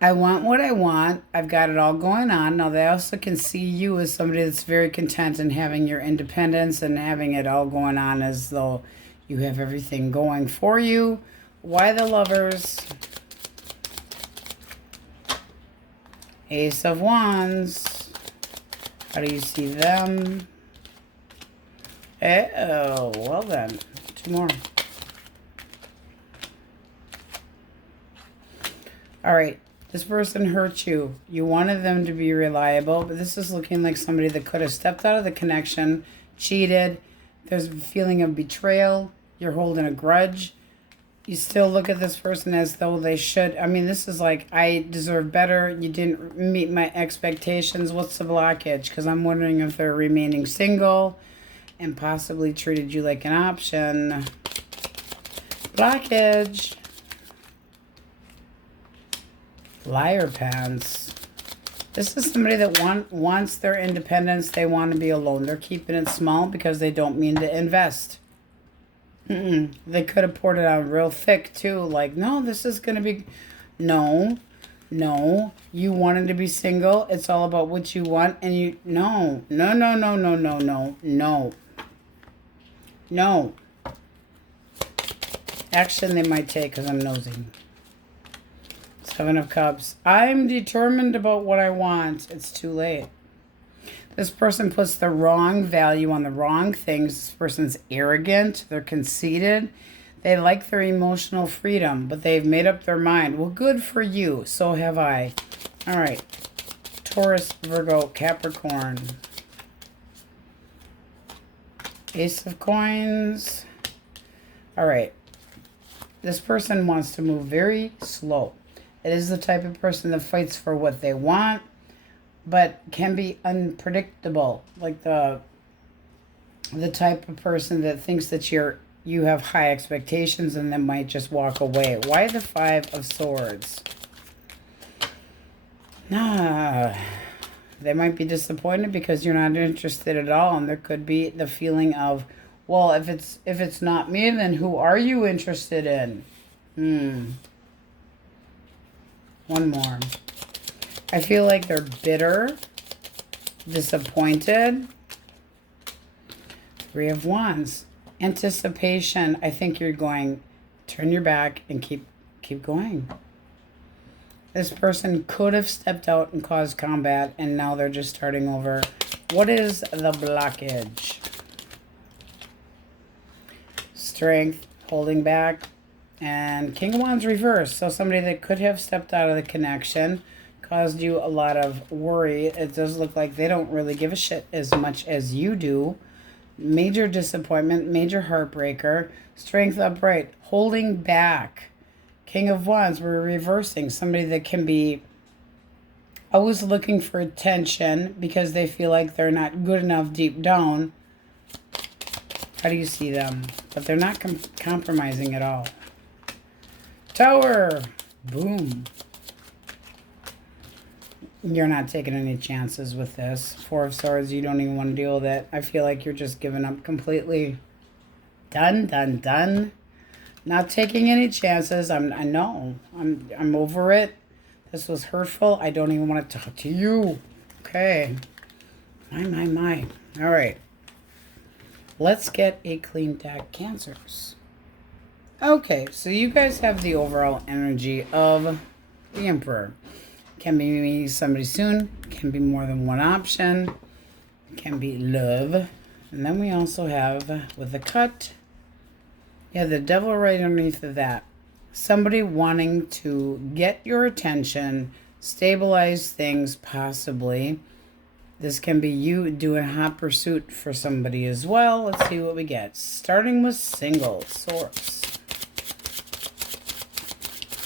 I want what I want. I've got it all going on. Now, they also can see you as somebody that's very content in having your independence and having it all going on as though you have everything going for you. Why the Lovers? Ace of Wands. How do you see them? Oh, well then. 2 more. All right. This person hurt you. You wanted them to be reliable, but this is looking like somebody that could have stepped out of the connection, cheated. There's a feeling of betrayal. You're holding a grudge. You still look at this person as though they should. I mean, this is like, I deserve better. You didn't meet my expectations. What's the blockage? Because I'm wondering if they're remaining single and possibly treated you like an option. Blockage. Liar pants. This is somebody that wants their independence. They want to be alone. They're keeping it small because they don't mean to invest. They could have poured it on real thick too. Like, no, this is going to be... No. You wanted to be single. It's all about what you want. And you... No. Action they might take because I'm nosy. 7 of Cups. I'm determined about what I want. It's too late. This person puts the wrong value on the wrong things. This person's arrogant. They're conceited. They like their emotional freedom, but they've made up their mind. Well, good for you. So have I. All right. Taurus, Virgo, Capricorn. Ace of Coins. All right. This person wants to move very slow. It is the type of person that fights for what they want, but can be unpredictable. Like the type of person that thinks that you have high expectations and then might just walk away. Why the 5 of Swords? They might be disappointed because you're not interested at all, and there could be the feeling of, well, if it's not me, then who are you interested in? One more. I feel like they're bitter, disappointed. 3 of Wands. Anticipation. I think you're going, turn your back and keep going. This person could have stepped out and caused combat, and now they're just starting over. What is the blockage? Strength, holding back, and King of Wands reverse. So somebody that could have stepped out of the connection, caused you a lot of worry. It does look like they don't really give a shit as much as you do. Major disappointment, major heartbreaker. Strength upright, holding back. King of Wands, we're reversing. Somebody that can be always looking for attention because they feel like they're not good enough deep down. How do you see them? But they're not compromising at all. Tower. Boom. You're not taking any chances with this. 4 of Swords, you don't even want to deal with it. I feel like you're just giving up completely. Done. Not taking any chances. I know. I'm over it. This was hurtful. I don't even want to talk to you. Okay. My. All right. Let's get a clean deck, Cancers. Okay, so you guys have the overall energy of the Emperor. Can be meeting somebody soon. Can be more than one option. Can be love. And then we also have, with the cut, yeah, the Devil right underneath of that. Somebody wanting to get your attention, stabilize things possibly. This can be you doing hot pursuit for somebody as well. Let's see what we get. Starting with single source.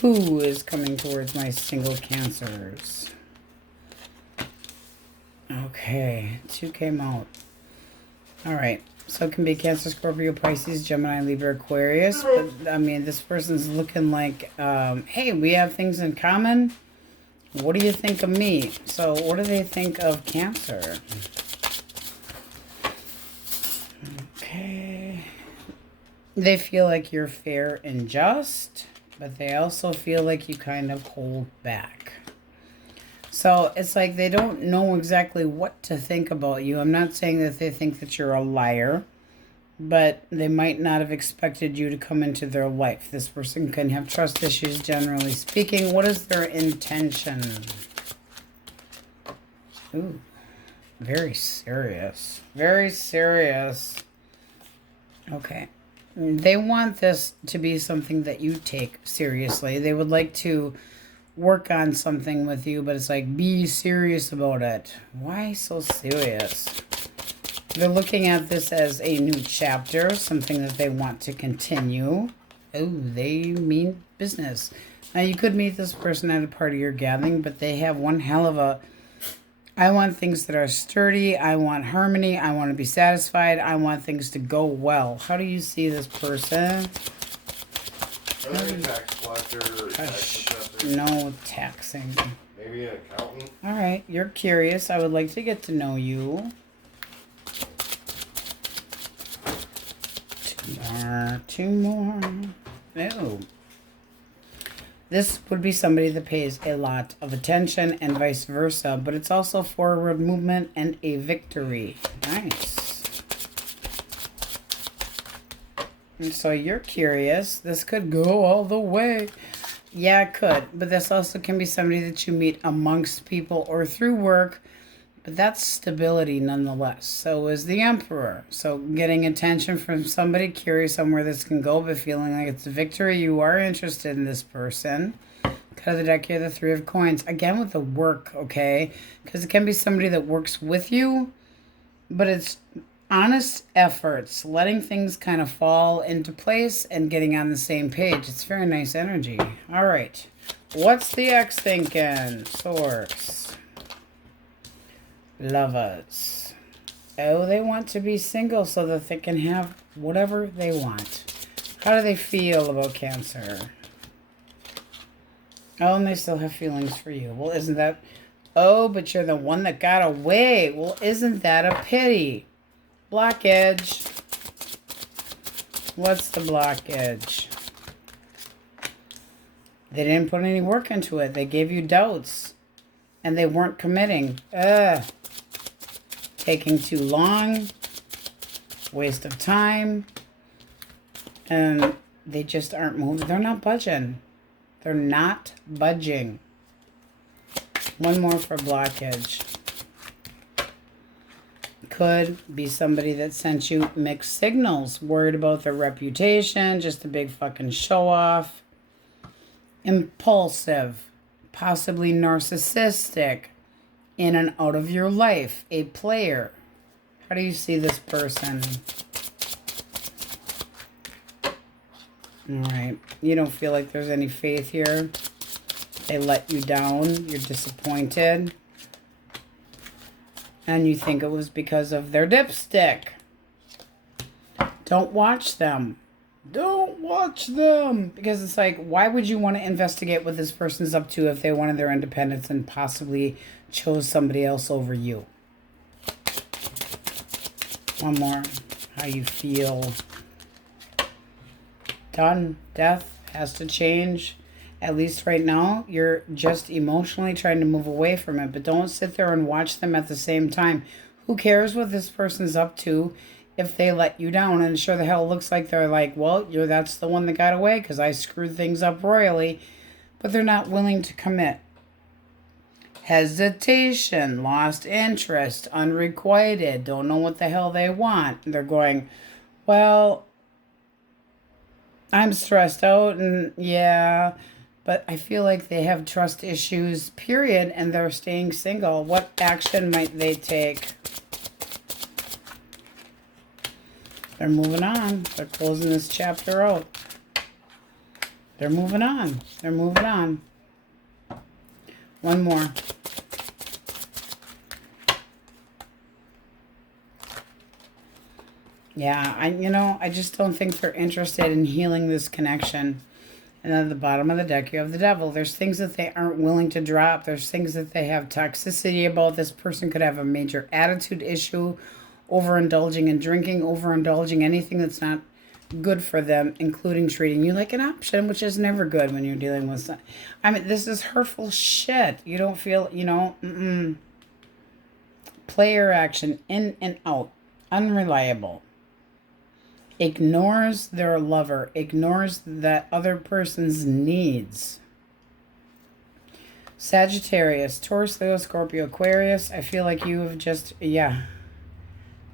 Who is coming towards my single Cancers? Okay, 2 came out. All right. So it can be Cancer, Scorpio, Pisces, Gemini, Libra, Aquarius. But, I mean, this person's looking like, hey, we have things in common. What do you think of me? So what do they think of Cancer? Okay. They feel like you're fair and just, but they also feel like you kind of hold back. So it's like they don't know exactly what to think about you. I'm not saying that they think that you're a liar, but they might not have expected you to come into their life. This person can have trust issues, generally speaking. What is their intention? Ooh, very serious. Very serious. Okay. They want this to be something that you take seriously. They would like to work on something with you, but it's like, be serious about it. Why so serious? They're looking at this as a new chapter, something that they want to continue. Oh, they mean business. Now, you could meet this person at a party you're gathering, but they have one hell of a, I want things that are sturdy. I want harmony. I want to be satisfied. I want things to go well. How do you see this person? Tax collector, tax assessor. No taxing. Maybe an accountant. All right, you're curious. I would like to get to know you. 2 more. Oh. This would be somebody that pays a lot of attention and vice versa, but it's also forward movement and a victory. Nice. And so you're curious. This could go all the way. Yeah, it could. But this also can be somebody that you meet amongst people or through work. But that's stability nonetheless. So is the Emperor. So getting attention from somebody, curious on where this can go, but feeling like it's a victory. You are interested in this person. Cut of the deck here, the Three of Coins. Again with the work, okay? Because it can be somebody that works with you, but it's honest efforts, letting things kind of fall into place and getting on the same page. It's very nice energy. All right. What's the ex thinking? Source. Lovers. Oh, they want to be single so that they can have whatever they want. How do they feel about Cancer? Oh, and they still have feelings for you. Well, isn't that... Oh, but you're the one that got away. Well, isn't that a pity? Blockage. What's the blockage? They didn't put any work into it. They gave you doubts. And they weren't committing. Taking too long. Waste of time. And they just aren't moving. They're not budging. They're not budging. One more for blockage. Could be somebody that sent you mixed signals. Worried about their reputation. Just a big fucking show off. Impulsive. Possibly narcissistic. In and out of your life. A player. How do you see this person? Alright. You don't feel like there's any faith here. They let you down. You're disappointed. And you think it was because of their dipstick. Don't watch them. Don't watch them. Because it's like, why would you want to investigate what this person's up to if they wanted their independence and possibly chose somebody else over you? One more. How you feel. Done. Death has to change. At least right now, you're just emotionally trying to move away from it. But don't sit there and watch them at the same time. Who cares what this person's up to if they let you down? And sure the hell looks like they're like, well, that's the one that got away because I screwed things up royally. But they're not willing to commit. Hesitation, lost interest, unrequited, don't know what the hell they want. They're going, well, I'm stressed out and yeah, but I feel like they have trust issues, period, and they're staying single. What action might they take? They're moving on. They're closing this chapter out. They're moving on. They're moving on. One more. Yeah, I just don't think they're interested in healing this connection. And then at the bottom of the deck, you have the devil. There's things that they aren't willing to drop. There's things that they have toxicity about. This person could have a major attitude issue, overindulging in drinking, overindulging anything that's not good for them, including treating you like an option, which is never good when you're dealing with some... I mean, this is hurtful shit. You don't feel, player action, in and out, unreliable. Ignores their lover, ignores that other person's needs. Sagittarius, Taurus, Leo, Scorpio, Aquarius. I feel like you have just,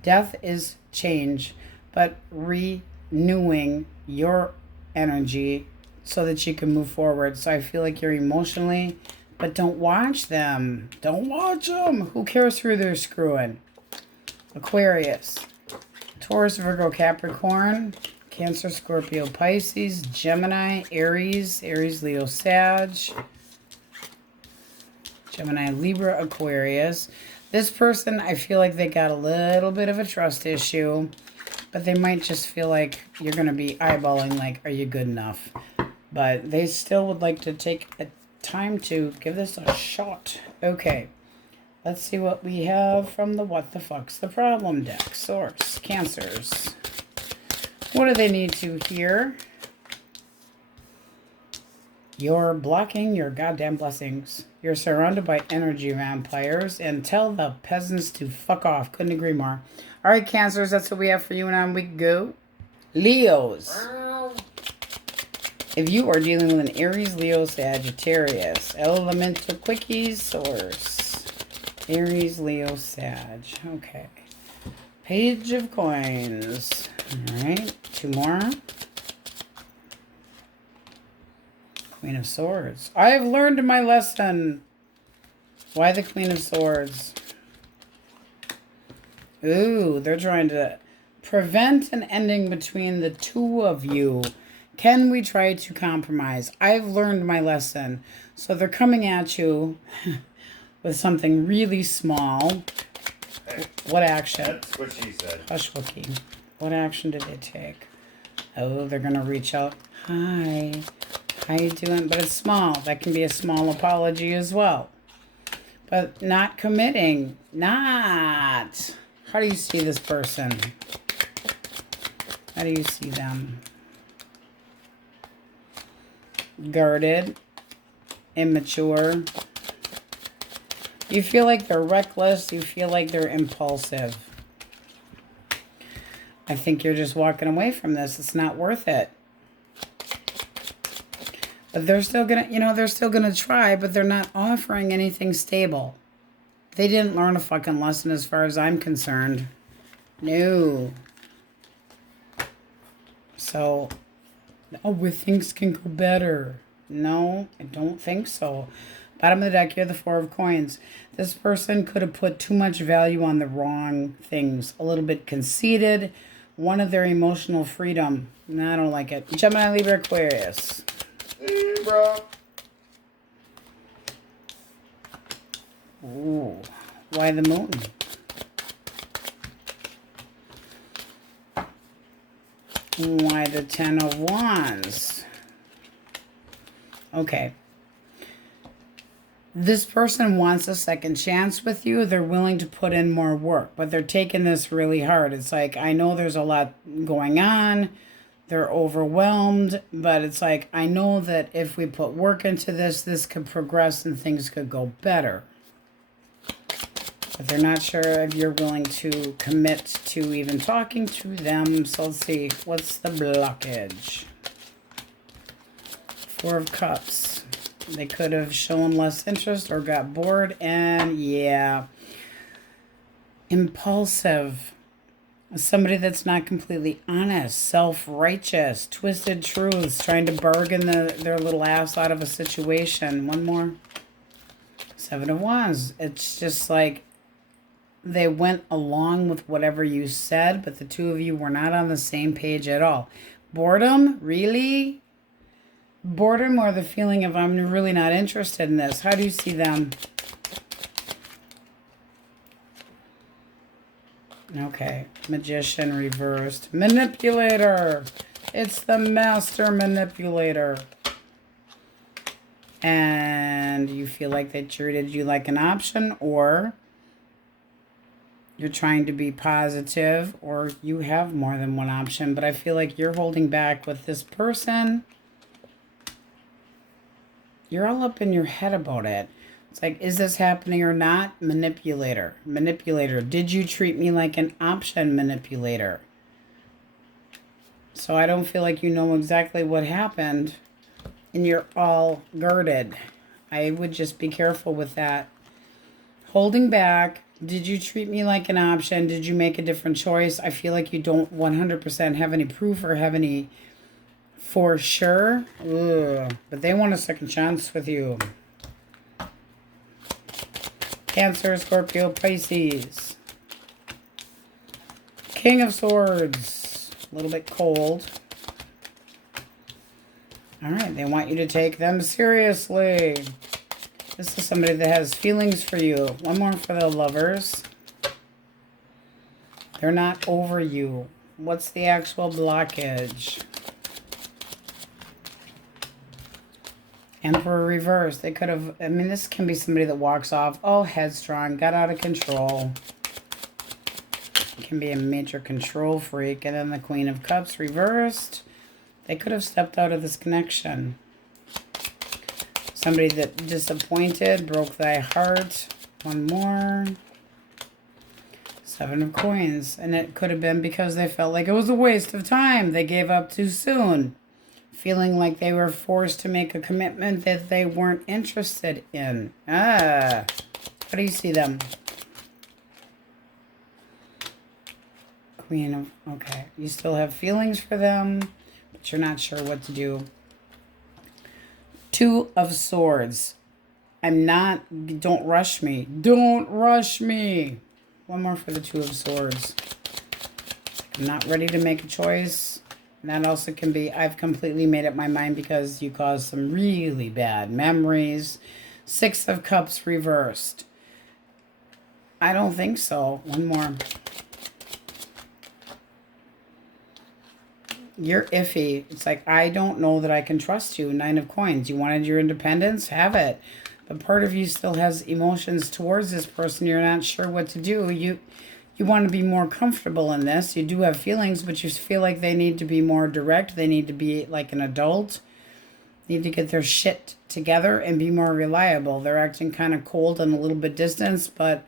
death is change, but renewing your energy so that you can move forward. So I feel like you're emotionally, but don't watch them. Don't watch them. Who cares who they're screwing? Aquarius. Taurus, Virgo, Capricorn, Cancer, Scorpio, Pisces, Gemini, Aries, Leo, Sag, Gemini, Libra, Aquarius. This person, I feel like they got a little bit of a trust issue, but they might just feel like you're going to be eyeballing, like, are you good enough? But they still would like to take a time to give this a shot. Okay. Let's see what we have from the What the Fuck's the Problem deck. Source, Cancers. What do they need to hear? You're blocking your goddamn blessings. You're surrounded by energy vampires, and tell the peasants to fuck off. Couldn't agree more. All right, Cancers, that's what we have for you, and on we go. Leos. If you are dealing with an Aries, Leo, Sagittarius, elemental quickies source. Aries, Leo, Sag. Okay. Page of coins. All right. 2 more. Queen of Swords. I have learned my lesson. Why the Queen of Swords? Ooh, they're trying to prevent an ending between the two of you. Can we try to compromise? I've learned my lesson. So they're coming at you with something really small. Hey, what action? That's what she said. Hush, Wookie. What action did they take? Oh, they're going to reach out. Hi. How you doing? But it's small. That can be a small apology as well. But not committing. Not. How do you see this person? How do you see them? Guarded. Immature. You feel like they're reckless. You feel like they're impulsive. I think you're just walking away from this. It's not worth it. But they're still going to, they're still going to try, but they're not offering anything stable. They didn't learn a fucking lesson as far as I'm concerned. No. So, things can go better. No, I don't think so. Bottom of the deck, you have the 4 of coins. This person could have put too much value on the wrong things. A little bit conceited. One of their emotional freedom. No, I don't like it. Gemini, Libra, Aquarius. Libra. Ooh, why the moon? Why the 10 of Wands? Okay. This person wants a second chance with you. They're willing to put in more work, but they're taking this really hard. It's like, I know there's a lot going on. They're overwhelmed, but it's like, I know that if we put work into this, this could progress and things could go better. But they're not sure if you're willing to commit to even talking to them. So let's see, what's the blockage? 4 of Cups. They could have shown less interest or got bored. And yeah, impulsive. Somebody that's not completely honest, self-righteous, twisted truths, trying to bargain their little ass out of a situation. One more. 7 of Wands. It's just like they went along with whatever you said, but the two of you were not on the same page at all. Boredom? Really? Boredom or the feeling of I'm really not interested in this? How do you see them? Okay. Magician reversed. Manipulator. It's the master manipulator. And you feel like they treated you like an option, or you're trying to be positive, or you have more than one option. But I feel like you're holding back with this person. You're all up in your head about it. It's like, is this happening or not? Manipulator. Manipulator. Did you treat me like an option? Manipulator. So I don't feel like you know exactly what happened. And you're all guarded. I would just be careful with that. Holding back. Did you treat me like an option? Did you make a different choice? I feel like you don't 100% have any proof or have any for sure. Ugh. But they want a second chance with you. Cancer, Scorpio, Pisces. King of Swords. A little bit cold. All right, they want you to take them seriously. This is somebody that has feelings for you. One more for the lovers. They're not over you. What's the actual blockage? Emperor reverse. They could have, I mean, this can be somebody that walks off, oh, headstrong, got out of control. It can be a major control freak. And then the Queen of Cups reversed. They could have stepped out of this connection. Somebody that disappointed, broke thy heart. One more. Seven of Coins. And it could have been because they felt like it was a waste of time. They gave up too soon. Feeling like they were forced to make a commitment that they weren't interested in. How do you see them? Queen of... Okay. You still have feelings for them, but you're not sure what to do. Two of Swords. I'm not... Don't rush me. Don't rush me. One more for the Two of Swords. I'm not ready to make a choice. And that also can be, I've completely made up my mind because you caused some really bad memories. Six of Cups reversed. I don't think so. One more. You're iffy. It's like, I don't know that I can trust you. Nine of Coins. You wanted your independence? Have it. But part of you still has emotions towards this person. You're not sure what to do. You want to be more comfortable in this. You do have feelings, but you feel like they need to be more direct. They need to be like an adult. Need to get their shit together and be more reliable. They're acting kind of cold and a little bit distant, but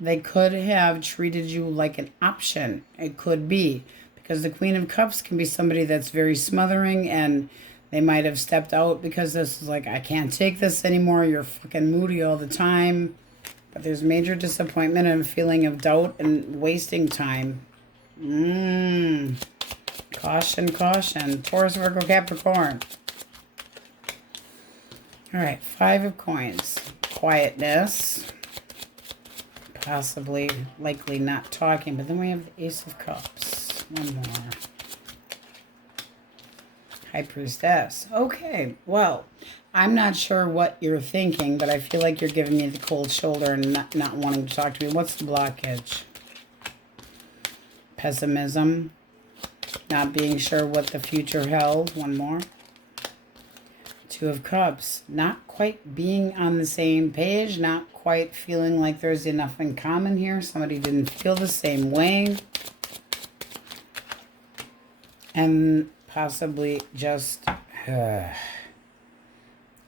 they could have treated you like an option. It could be. Because the Queen of Cups can be somebody that's very smothering, and they might have stepped out because this is like, I can't take this anymore. You're fucking moody all the time. But there's major disappointment and a feeling of doubt and wasting time. Caution, caution. Taurus, Virgo, Capricorn. All right, Five of Coins. Quietness. Possibly, likely not talking. But then we have the Ace of Cups. One more. High Priestess. Okay, well, I'm not sure what you're thinking, but I feel like you're giving me the cold shoulder and not wanting to talk to me. What's the blockage? Pessimism. Not being sure what the future held. One more. Two of Cups. Not quite being on the same page. Not quite feeling like there's enough in common here. Somebody didn't feel the same way. And possibly just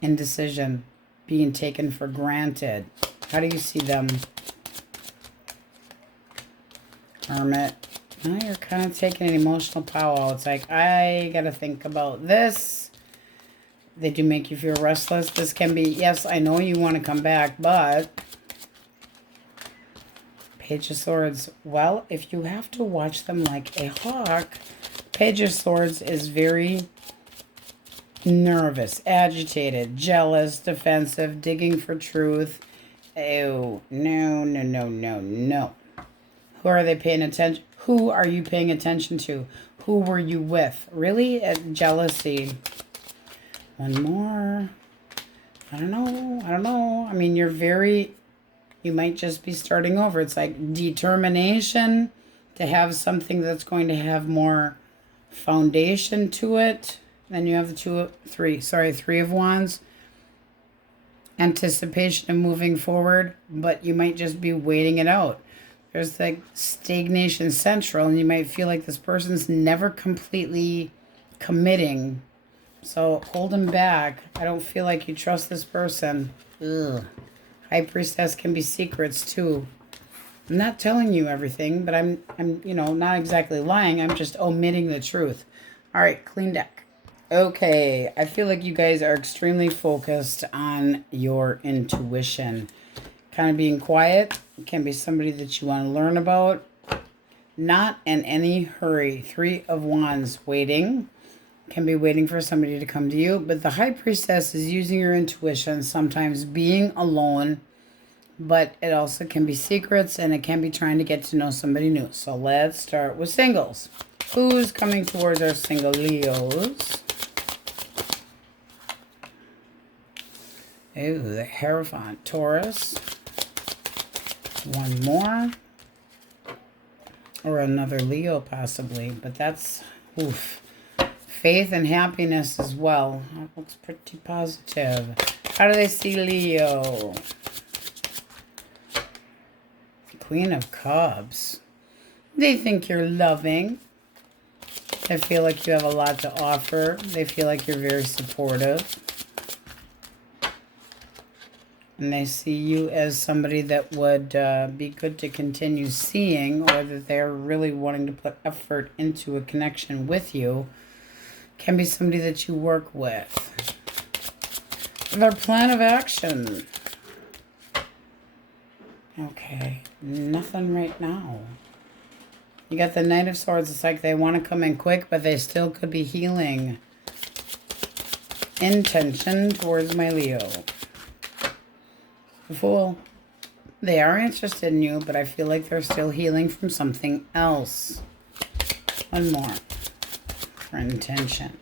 indecision, being taken for granted. How do you see them? Hermit. Well, you're kind of taking an emotional powwow. It's like, I got to think about this. They do make you feel restless. This can be, yes, I know you want to come back, but... Page of Swords. Well, if you have to watch them like a hawk... Page of Swords is very nervous, agitated, jealous, defensive, digging for truth. Oh, no, no, no, no, no. Who are they paying attention? Who are you paying attention to? Who were you with? Really? Jealousy. One more. I don't know. I mean, you might just be starting over. It's like determination to have something that's going to have more foundation to it. Then you have the Three of Wands. Anticipation of moving forward, but you might just be waiting it out. There's like stagnation central, and you might feel like this person's never completely committing. So hold them back. I don't feel like you trust this person. Ugh. High Priestess can be secrets too. I'm not telling you everything, but I'm not exactly lying. I'm just omitting the truth. All right, clean deck. Okay, I feel like you guys are extremely focused on your intuition. Kind of being quiet. It can be somebody that you want to learn about. Not in any hurry. Three of Wands, waiting. Can be waiting for somebody to come to you. But the High Priestess is using your intuition, sometimes being alone. But it also can be secrets, and it can be trying to get to know somebody new. So let's start with singles. Who's coming towards our single Leos? Ooh, the Hierophant. Taurus. One more. Or another Leo, possibly. But that's, oof. Faith and happiness as well. That looks pretty positive. How do they see Leo? Queen of Cups. They think you're loving. They feel like you have a lot to offer. They feel like you're very supportive. And they see you as somebody that would be good to continue seeing, or that they're really wanting to put effort into a connection with you. Can be somebody that you work with. Their plan of action. Okay, nothing right now. You got the Knight of Swords. It's like they want to come in quick, but they still could be healing. Intention towards my Leo. The Fool. They are interested in you, but I feel like they're still healing from something else. One more. For intention.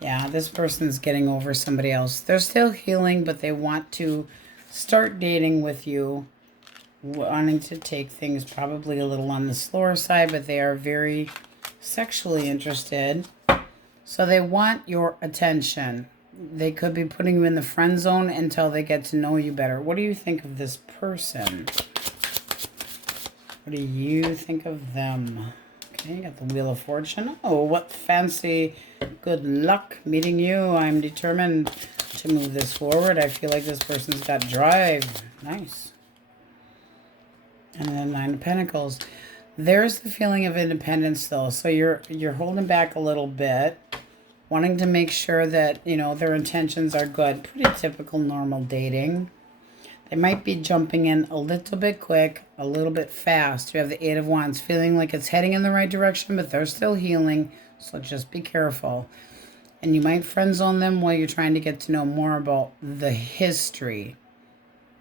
Yeah, this person's getting over somebody else. They're still healing, but they want to start dating with you. Wanting to take things probably a little on the slower side, but they are very sexually interested. So they want your attention. They could be putting you in the friend zone until they get to know you better. What do you think of this person? What do you think of them? Okay, got the Wheel of Fortune. Oh, what fancy. Good luck meeting you. I'm determined to move this forward. I feel like this person's got drive. Nice. And then Nine of Pentacles. There's the feeling of independence, though. So you're holding back a little bit. Wanting to make sure that, you know, their intentions are good. Pretty typical normal dating. They might be jumping in a little bit quick, a little bit fast. You have the Eight of Wands. Feeling like it's heading in the right direction, but they're still healing. So just be careful. And you might friend zone them while you're trying to get to know more about the history.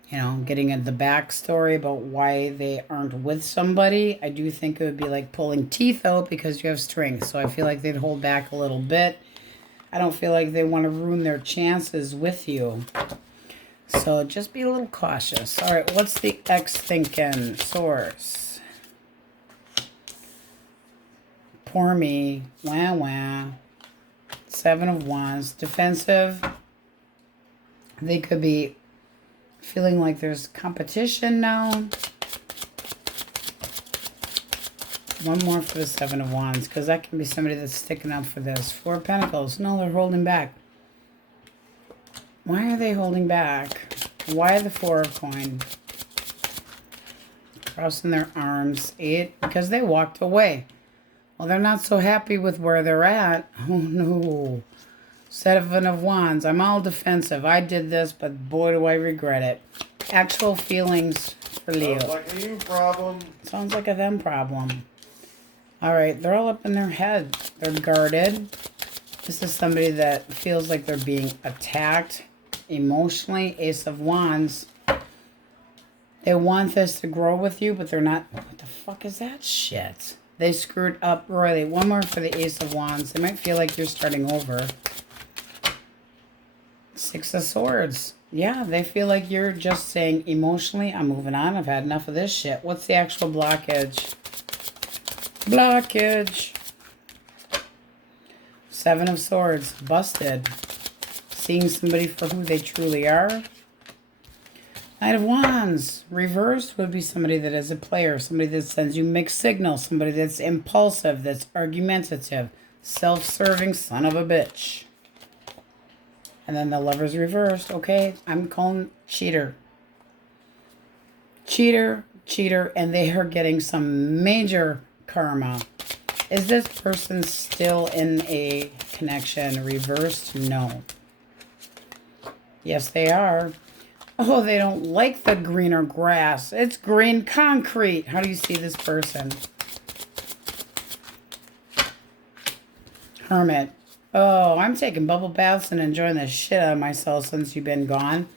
You know, getting at the backstory about why they aren't with somebody. I do think it would be like pulling teeth out because you have strength. So I feel like they'd hold back a little bit. I don't feel like they want to ruin their chances with you. So just be a little cautious. All right, what's the ex thinking? Source. Poor me. Wah, wah. Seven of Wands. Defensive. They could be feeling like there's competition now. One more for the Seven of Wands, because that can be somebody that's sticking up for this. Four of Pentacles. No, they're holding back. Why are they holding back? Why the Four of Coin? Crossing their arms. Eight, because they walked away. Well, they're not so happy with where they're at. Oh, no. Seven of Wands. I'm all defensive. I did this, but boy, do I regret it. Actual feelings for Leo. Sounds like a you problem. Sounds like a them problem. All right, they're all up in their head. They're guarded. This is somebody that feels like they're being attacked emotionally. Ace of Wands. They want this to grow with you, but they're not. What the fuck is that shit? They screwed up royally. One more for the Ace of Wands. They might feel like you're starting over. Six of Swords. Yeah, they feel like you're just saying emotionally, I'm moving on. I've had enough of this shit. What's the actual blockage? Blockage. Seven of Swords. Busted. Seeing somebody for who they truly are. Knight of Wands. Reversed would be somebody that is a player. Somebody that sends you mixed signals. Somebody that's impulsive. That's argumentative. Self-serving son of a bitch. And then the Lover's reversed. Okay, I'm calling cheater. Cheater, cheater, and they are getting some major karma. Is this person still in a connection? Reversed? No. Yes, they are. Oh, they don't like the greener grass. It's green concrete. How do you see this person? Hermit. Oh, I'm taking bubble baths and enjoying the shit out of myself since you've been gone.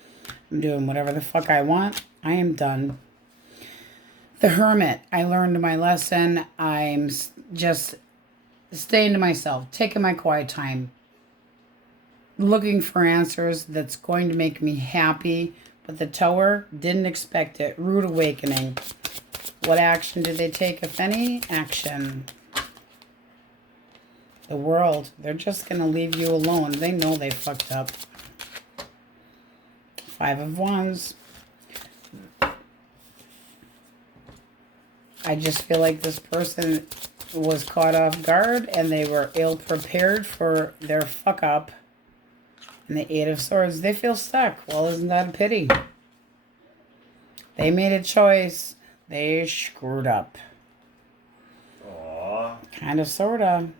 I'm doing whatever the fuck I want. I am done. The Hermit. I learned my lesson. I'm just staying to myself, taking my quiet time, looking for answers that's going to make me happy. But the Tower, didn't expect it. Rude awakening. What action did they take, if any? Action. The World. They're just going to leave you alone. They know they fucked up. Five of Wands. I just feel like this person was caught off guard and they were ill prepared for their fuck up. And the Eight of Swords, they feel stuck. Well, isn't that a pity? They made a choice. They screwed up. Aww. Kind of, sort of.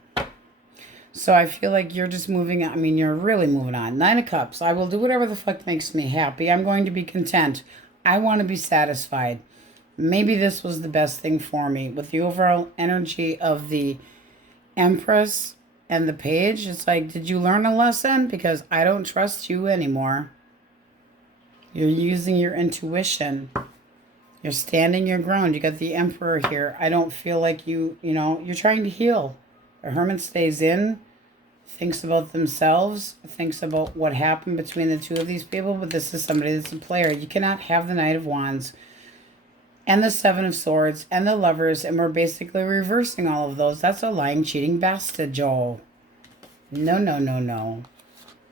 So I feel like you're just moving on. I mean, you're really moving on. Nine of Cups. I will do whatever the fuck makes me happy. I'm going to be content. I want to be satisfied. Maybe this was the best thing for me. With the overall energy of the Empress and the Page, it's like, did you learn a lesson? Because I don't trust you anymore. You're using your intuition. You're standing your ground. You got the Emperor here. I don't feel like you're trying to heal. The Hermit stays in, thinks about themselves, thinks about what happened between the two of these people, but this is somebody that's a player. You cannot have the Knight of Wands and the Seven of Swords and the Lovers, and we're basically reversing all of those. That's a lying, cheating bastard, Joel. No, no, no, no.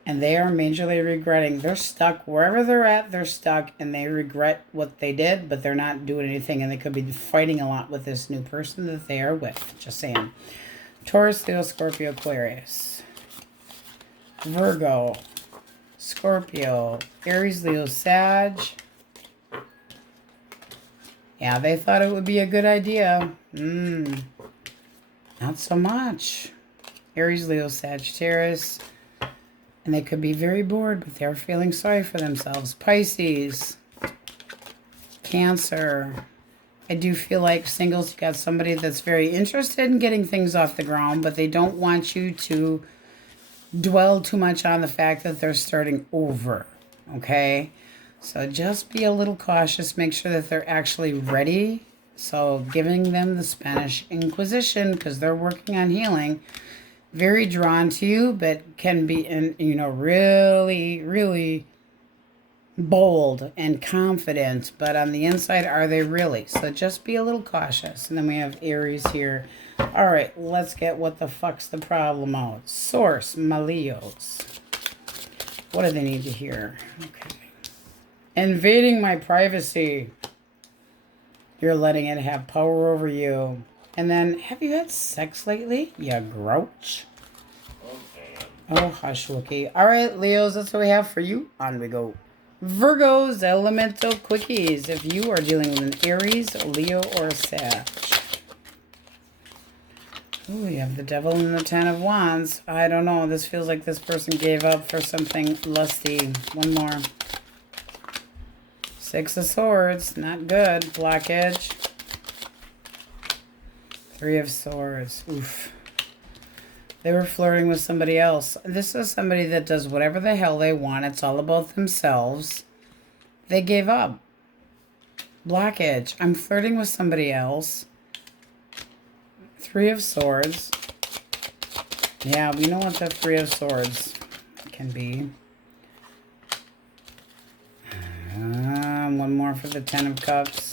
And they are majorly regretting. They're stuck. Wherever they're at, they're stuck, and they regret what they did, but they're not doing anything, and they could be fighting a lot with this new person that they are with. Just saying. Taurus, Leo, Scorpio, Aquarius. Virgo, Scorpio, Aries, Leo, Sag. Yeah, they thought it would be a good idea. Not so much. Aries, Leo, Sagittarius. And they could be very bored, but they're feeling sorry for themselves. Pisces, Cancer. I do feel like singles, you got somebody that's very interested in getting things off the ground, but they don't want you to dwell too much on the fact that they're starting over, okay? So just be a little cautious. Make sure that they're actually ready. So giving them the Spanish Inquisition because they're working on healing. Very drawn to you, but can be, really, really bold and confident, but on the inside, are they really? So just be a little cautious. And then we have Aries here. All right, let's get what the fuck's the problem out. Source, my Leos. What do they need to hear? Okay. Invading my privacy. You're letting it have power over you. And then, have you had sex lately? You grouch. Oh, hush, Wookie. All right, Leos, that's what we have for you. On we go. Virgos, elemental quickies. If you are dealing with an Aries, Leo, or Sag. Ooh, you have the Devil and the Ten of Wands. I don't know. This feels like this person gave up for something lusty. One more. Six of Swords. Not good. Blockage. Three of Swords. Oof. They were flirting with somebody else. This is somebody that does whatever the hell they want. It's all about themselves. They gave up. Blockage. I'm flirting with somebody else. Three of Swords. Yeah, we know what the Three of Swords can be. One more for the Ten of Cups.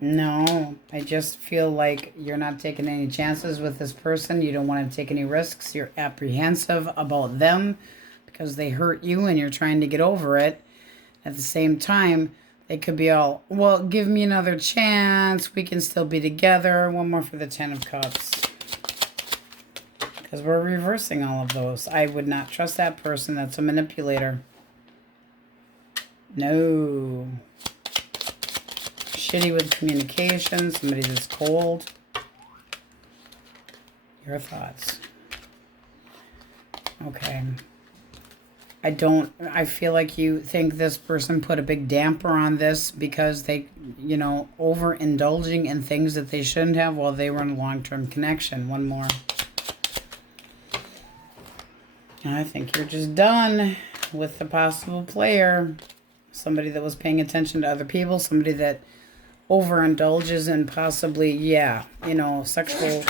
No, I just feel like you're not taking any chances with this person. You don't want to take any risks. You're apprehensive about them because they hurt you and you're trying to get over it. At the same time, they could be all, well, give me another chance. We can still be together. One more for the Ten of Cups. Because we're reversing all of those. I would not trust that person. That's a manipulator. No. Shitty with communication, somebody that's cold. Your thoughts. Okay. I feel like you think this person put a big damper on this because they, overindulging in things that they shouldn't have while they were in a long-term connection. One more. I think you're just done with the possible player. Somebody that was paying attention to other people, somebody that overindulges in possibly, sexual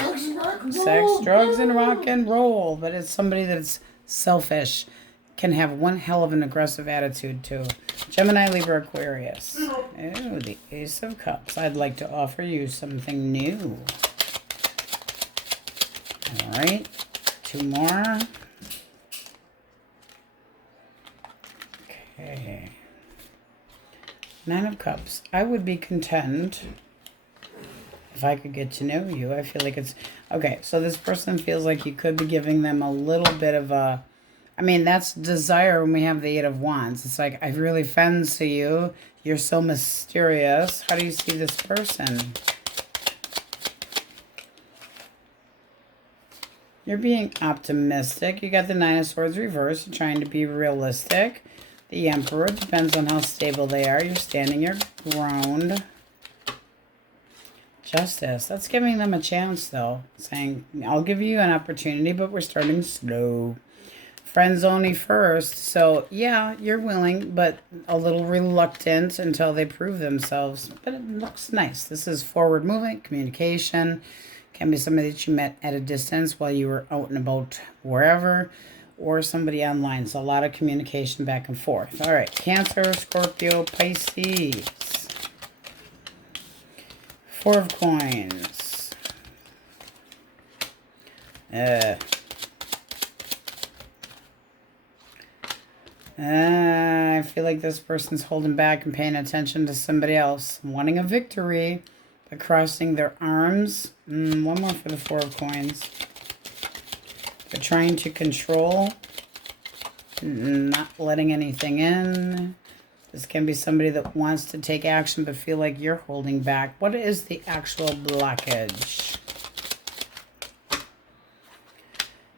sex, drugs, and rock and roll. But it's somebody that's selfish, can have one hell of an aggressive attitude too. Gemini, Libra, Aquarius. Oh, the Ace of Cups. I'd like to offer you something new. All right, two more. Okay. Nine of Cups. I would be content If I could get to know you, I feel like it's... Okay, so this person feels like you could be giving them a little bit of a... I mean, that's desire when we have the Eight of Wands. It's like, I really fancy you. You're so mysterious. How do you see this person? You're being optimistic. You got the Nine of Swords reversed. You're trying to be realistic. The Emperor, depends on how stable they are. You're standing your ground. Justice. That's giving them a chance, though. Saying, I'll give you an opportunity, but we're starting slow. Friends only first. So, yeah, you're willing, but a little reluctant until they prove themselves. But it looks nice. This is forward movement, communication. Can be somebody that you met at a distance while you were out and about wherever, or somebody online. So a lot of communication back and forth. All right, Cancer, Scorpio, Pisces. Four of Coins. I feel like this person's holding back and paying attention to somebody else, wanting a victory. But crossing their arms. One more for the Four of Coins. They're trying to control. Not letting anything in. This can be somebody that wants to take action but feel like you're holding back. What is the actual blockage?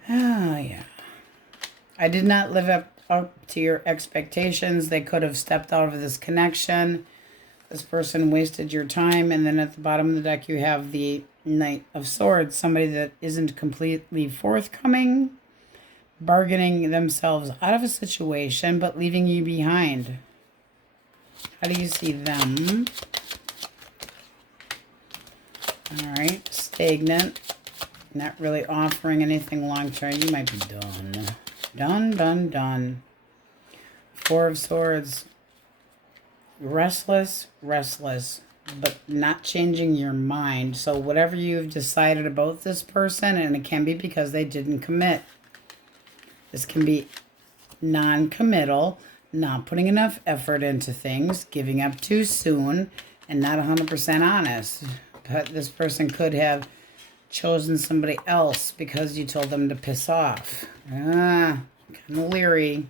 Oh, yeah. I did not live up to your expectations. They could have stepped out of this connection. This person wasted your time. And then at the bottom of the deck, you have the Knight of Swords. Somebody that isn't completely forthcoming, bargaining themselves out of a situation, but leaving you behind. How do you see them? All right. Stagnant. Not really offering anything long-term. You might be done. Done. Four of Swords. Restless, but not changing your mind. So whatever you've decided about this person, and it can be because they didn't commit. This can be non-committal, not putting enough effort into things, giving up too soon, and not 100% honest. But this person could have chosen somebody else because you told them to piss off. Kind of leery.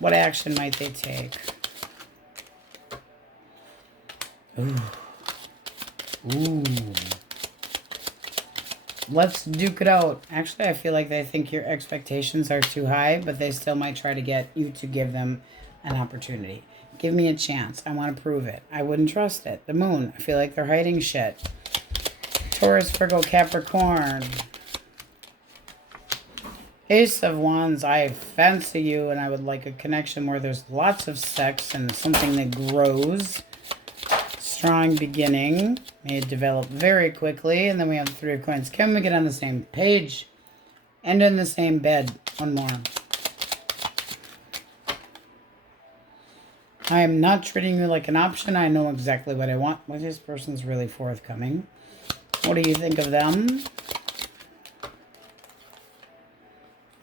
What action might they take? Ooh. Let's duke it out. Actually, I feel like they think your expectations are too high, but they still might try to get you to give them an opportunity. Give me a chance. I want to prove it. I wouldn't trust it. The Moon. I feel like they're hiding shit. Taurus, Virgo, Capricorn. Ace of Wands. I fancy you, and I would like a connection where there's lots of sex and something that grows. Strong beginning. May develop very quickly. And then we have the Three of Coins. Can we get on the same page? And in the same bed. One more. I am not treating you like an option. I know exactly what I want. Well, this person's really forthcoming. What do you think of them?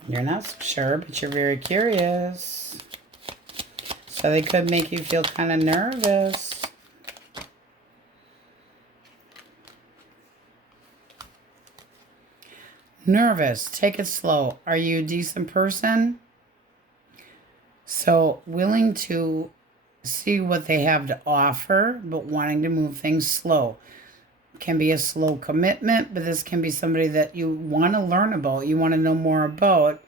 You're not so sure, but you're very curious. So they could make you feel kind of nervous. Nervous. Take it slow. Are you a decent person? So willing to see what they have to offer, but wanting to move things slow. Can be a slow commitment, but this can be somebody that you want to learn about, you want to know more about.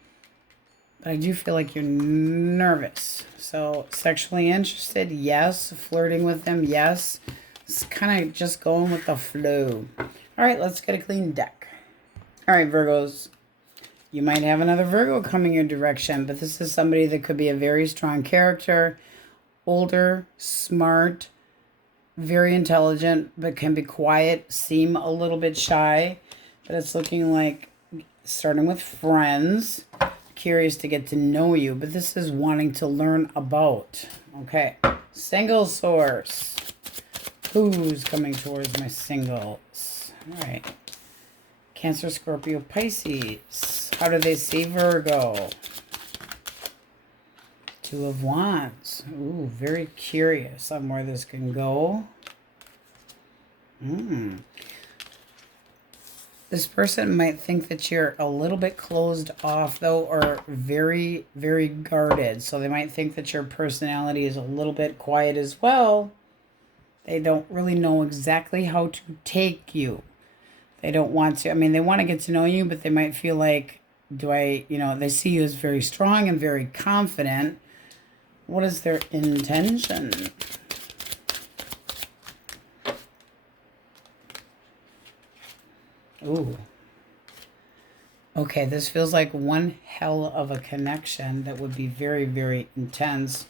But I do feel like you're nervous. So sexually interested, yes. Flirting with them, yes. It's kind of just going with the flow. All right, let's get a clean deck. All right, Virgos. You might have another Virgo coming your direction, but this is somebody that could be a very strong character, older, smart, very intelligent, but can be quiet, seem a little bit shy. But it's looking like starting with friends, curious to get to know you, but this is wanting to learn about. Okay, single source. Who's coming towards my singles? All right. Cancer, Scorpio, Pisces. How do they see Virgo? Two of Wands. Ooh, very curious on where this can go. This person might think that you're a little bit closed off, though, or very, very guarded. So they might think that your personality is a little bit quiet as well. They don't really know exactly how to take you. They don't want to, I mean, they want to get to know you, but they might feel like, they see you as very strong and very confident. What is their intention? Ooh. Okay, this feels like one hell of a connection that would be very, very intense.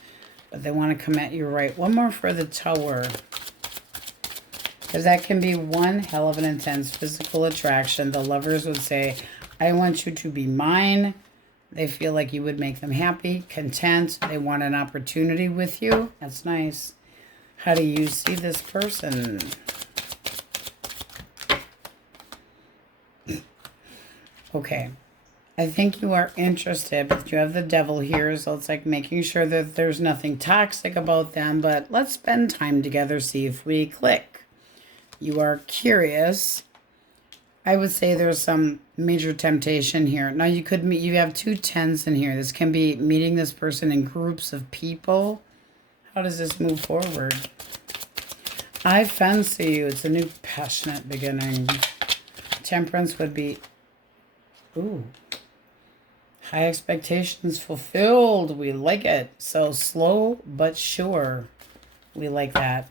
But they want to come at you right. One more for the Tower. Because that can be one hell of an intense physical attraction. The lovers would say, I want you to be mine. They feel like you would make them happy, content. They want an opportunity with you. That's nice. How do you see this person? Okay. I think you are interested, but you have the devil here, so it's like making sure that there's nothing toxic about them, but let's spend time together, see if we click. You are curious. I would say there's some major temptation here. Now you could meet, you have 2 10s in here. This can be meeting this person in groups of people. How does this move forward? I fancy you. It's a new passionate beginning. Temperance would be, ooh, high expectations fulfilled. We like it. So slow but sure. We like that.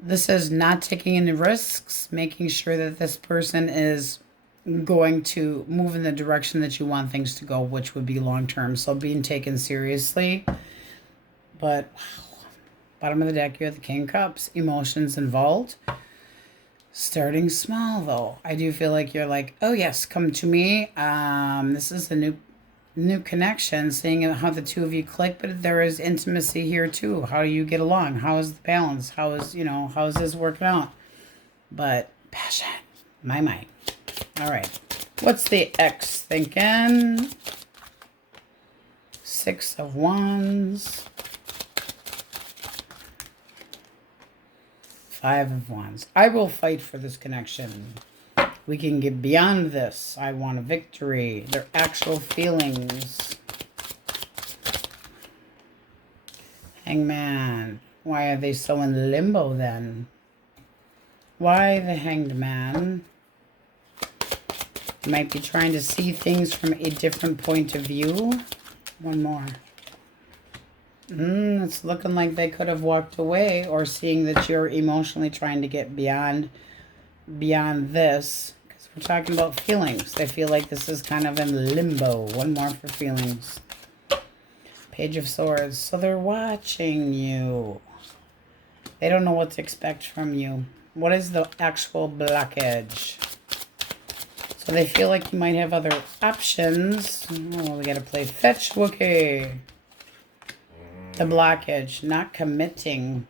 This is not taking any risks, making sure that this person is going to move in the direction that you want things to go, which would be long term. So being taken seriously. But wow. Bottom of the deck, you have the King of Cups. Emotions involved. Starting small, though. I do feel like you're like, oh, yes, come to me. This is a new connection, seeing how the two of you click, but there is intimacy here too. How do you get along? How is the balance? How is this working out? But passion, my. All right. What's the X thinking? 6 of Wands. 5 of Wands. I will fight for this connection. We can get beyond this. I want a victory. Their actual feelings. Hangman. Why are they so in limbo then? Why the Hanged Man? You might be trying to see things from a different point of view. One more. It's looking like they could have walked away, or seeing that you're emotionally trying to get beyond this, because we're talking about feelings. They feel like this is kind of in limbo. One more for feelings. Page of Swords. So they're watching you. They don't know what to expect from you. What is the actual blockage? So they feel like you might have other options. Oh, we got to play fetch Wookie. The blockage, not committing,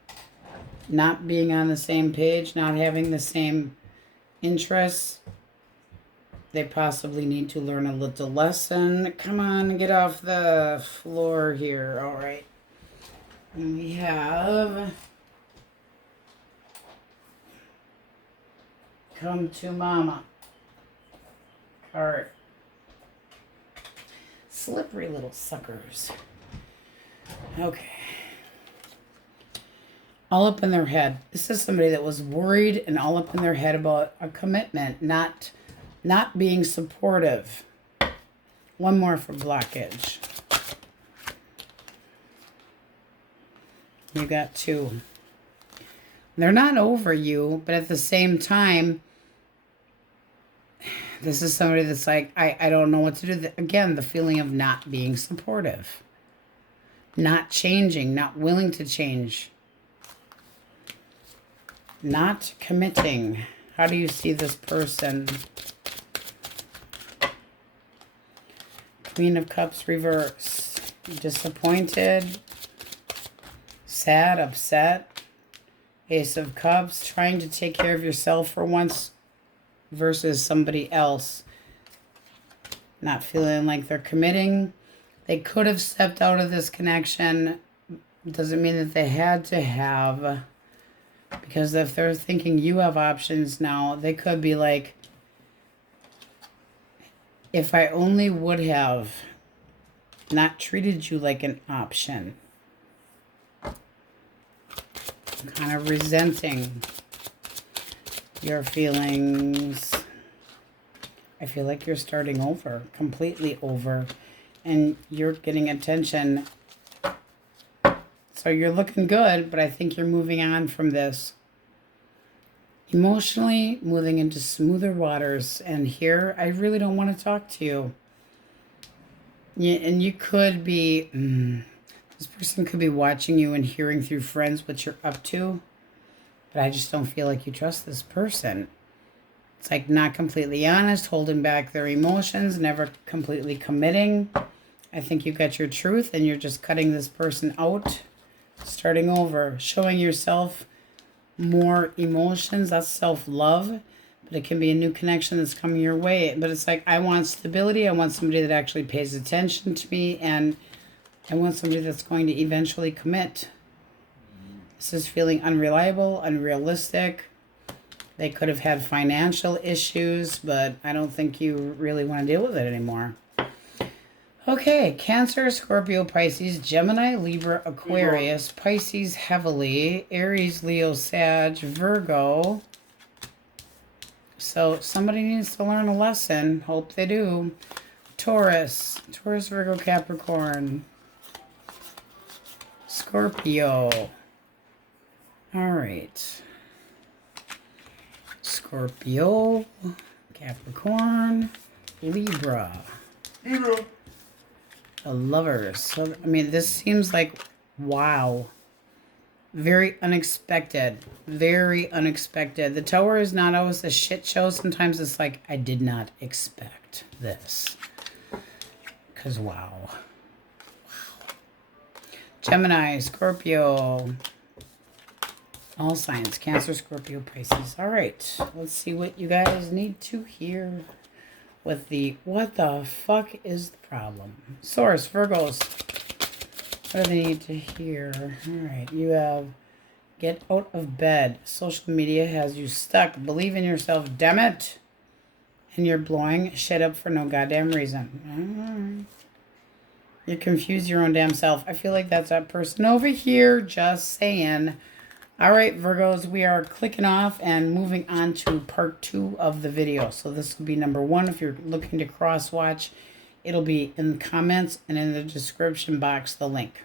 not being on the same page, not having the same interests. They possibly need to learn a little lesson. Come on, get off the floor here. All right. And we have Come to Mama card. Slippery little suckers. Okay. All up in their head. This is somebody that was worried and all up in their head about a commitment, not being supportive. One more for blockage. You got 2. They're not over you, but at the same time, this is somebody that's like, I don't know what to do. Again, the feeling of not being supportive. Not changing, not willing to change. Not committing. How do you see this person? Queen of Cups reverse. Disappointed. Sad, upset. Ace of Cups. Trying to take care of yourself for once versus somebody else. Not feeling like they're committing. They could have stepped out of this connection. Doesn't mean that they had to have. Because if they're thinking you have options now, they could be like, if I only would have not treated you like an option. Kind of resenting your feelings. I feel like you're starting over, completely over, and you're getting attention. So you're looking good, but I think you're moving on from this. Emotionally moving into smoother waters, and here I really don't want to talk to you. Yeah, and you could be, this person could be watching you and hearing through friends what you're up to, but I just don't feel like you trust this person. It's like not completely honest, holding back their emotions, never completely committing. I think you got your truth and you're just cutting this person out, starting over, showing yourself more emotions. That's self-love, but it can be a new connection that's coming your way. But it's like, I want stability. I want somebody that actually pays attention to me, and I want somebody that's going to eventually commit. This is feeling unreliable, unrealistic. They could have had financial issues, but I don't think you really want to deal with it anymore. Okay, Cancer, Scorpio, Pisces, Gemini, Libra, Aquarius, Pisces heavily, Aries, Leo, Sag, Virgo. So somebody needs to learn a lesson. Hope they do. Taurus, Virgo, Capricorn, Scorpio. All right. Scorpio, Capricorn, Libra. The Lovers. So, I mean, this seems like, wow. Very unexpected. Very unexpected. The Tower is not always a shit show. Sometimes it's like, I did not expect this. Because, wow. Gemini, Scorpio. All signs. Cancer, Scorpio, Pisces. All right. Let's see what you guys need to hear with the what the fuck is the problem. Source, Virgos. What do they need to hear? All right. You have get out of bed. Social media has you stuck. Believe in yourself. Damn it. And you're blowing shit up for no goddamn reason. You confuse your own damn self. I feel like that's that person over here. Just saying. All right, Virgos, we are clicking off and moving on to part 2 of the video. So this will be number 1. If you're looking to cross watch, it'll be in the comments and in the description box, the link.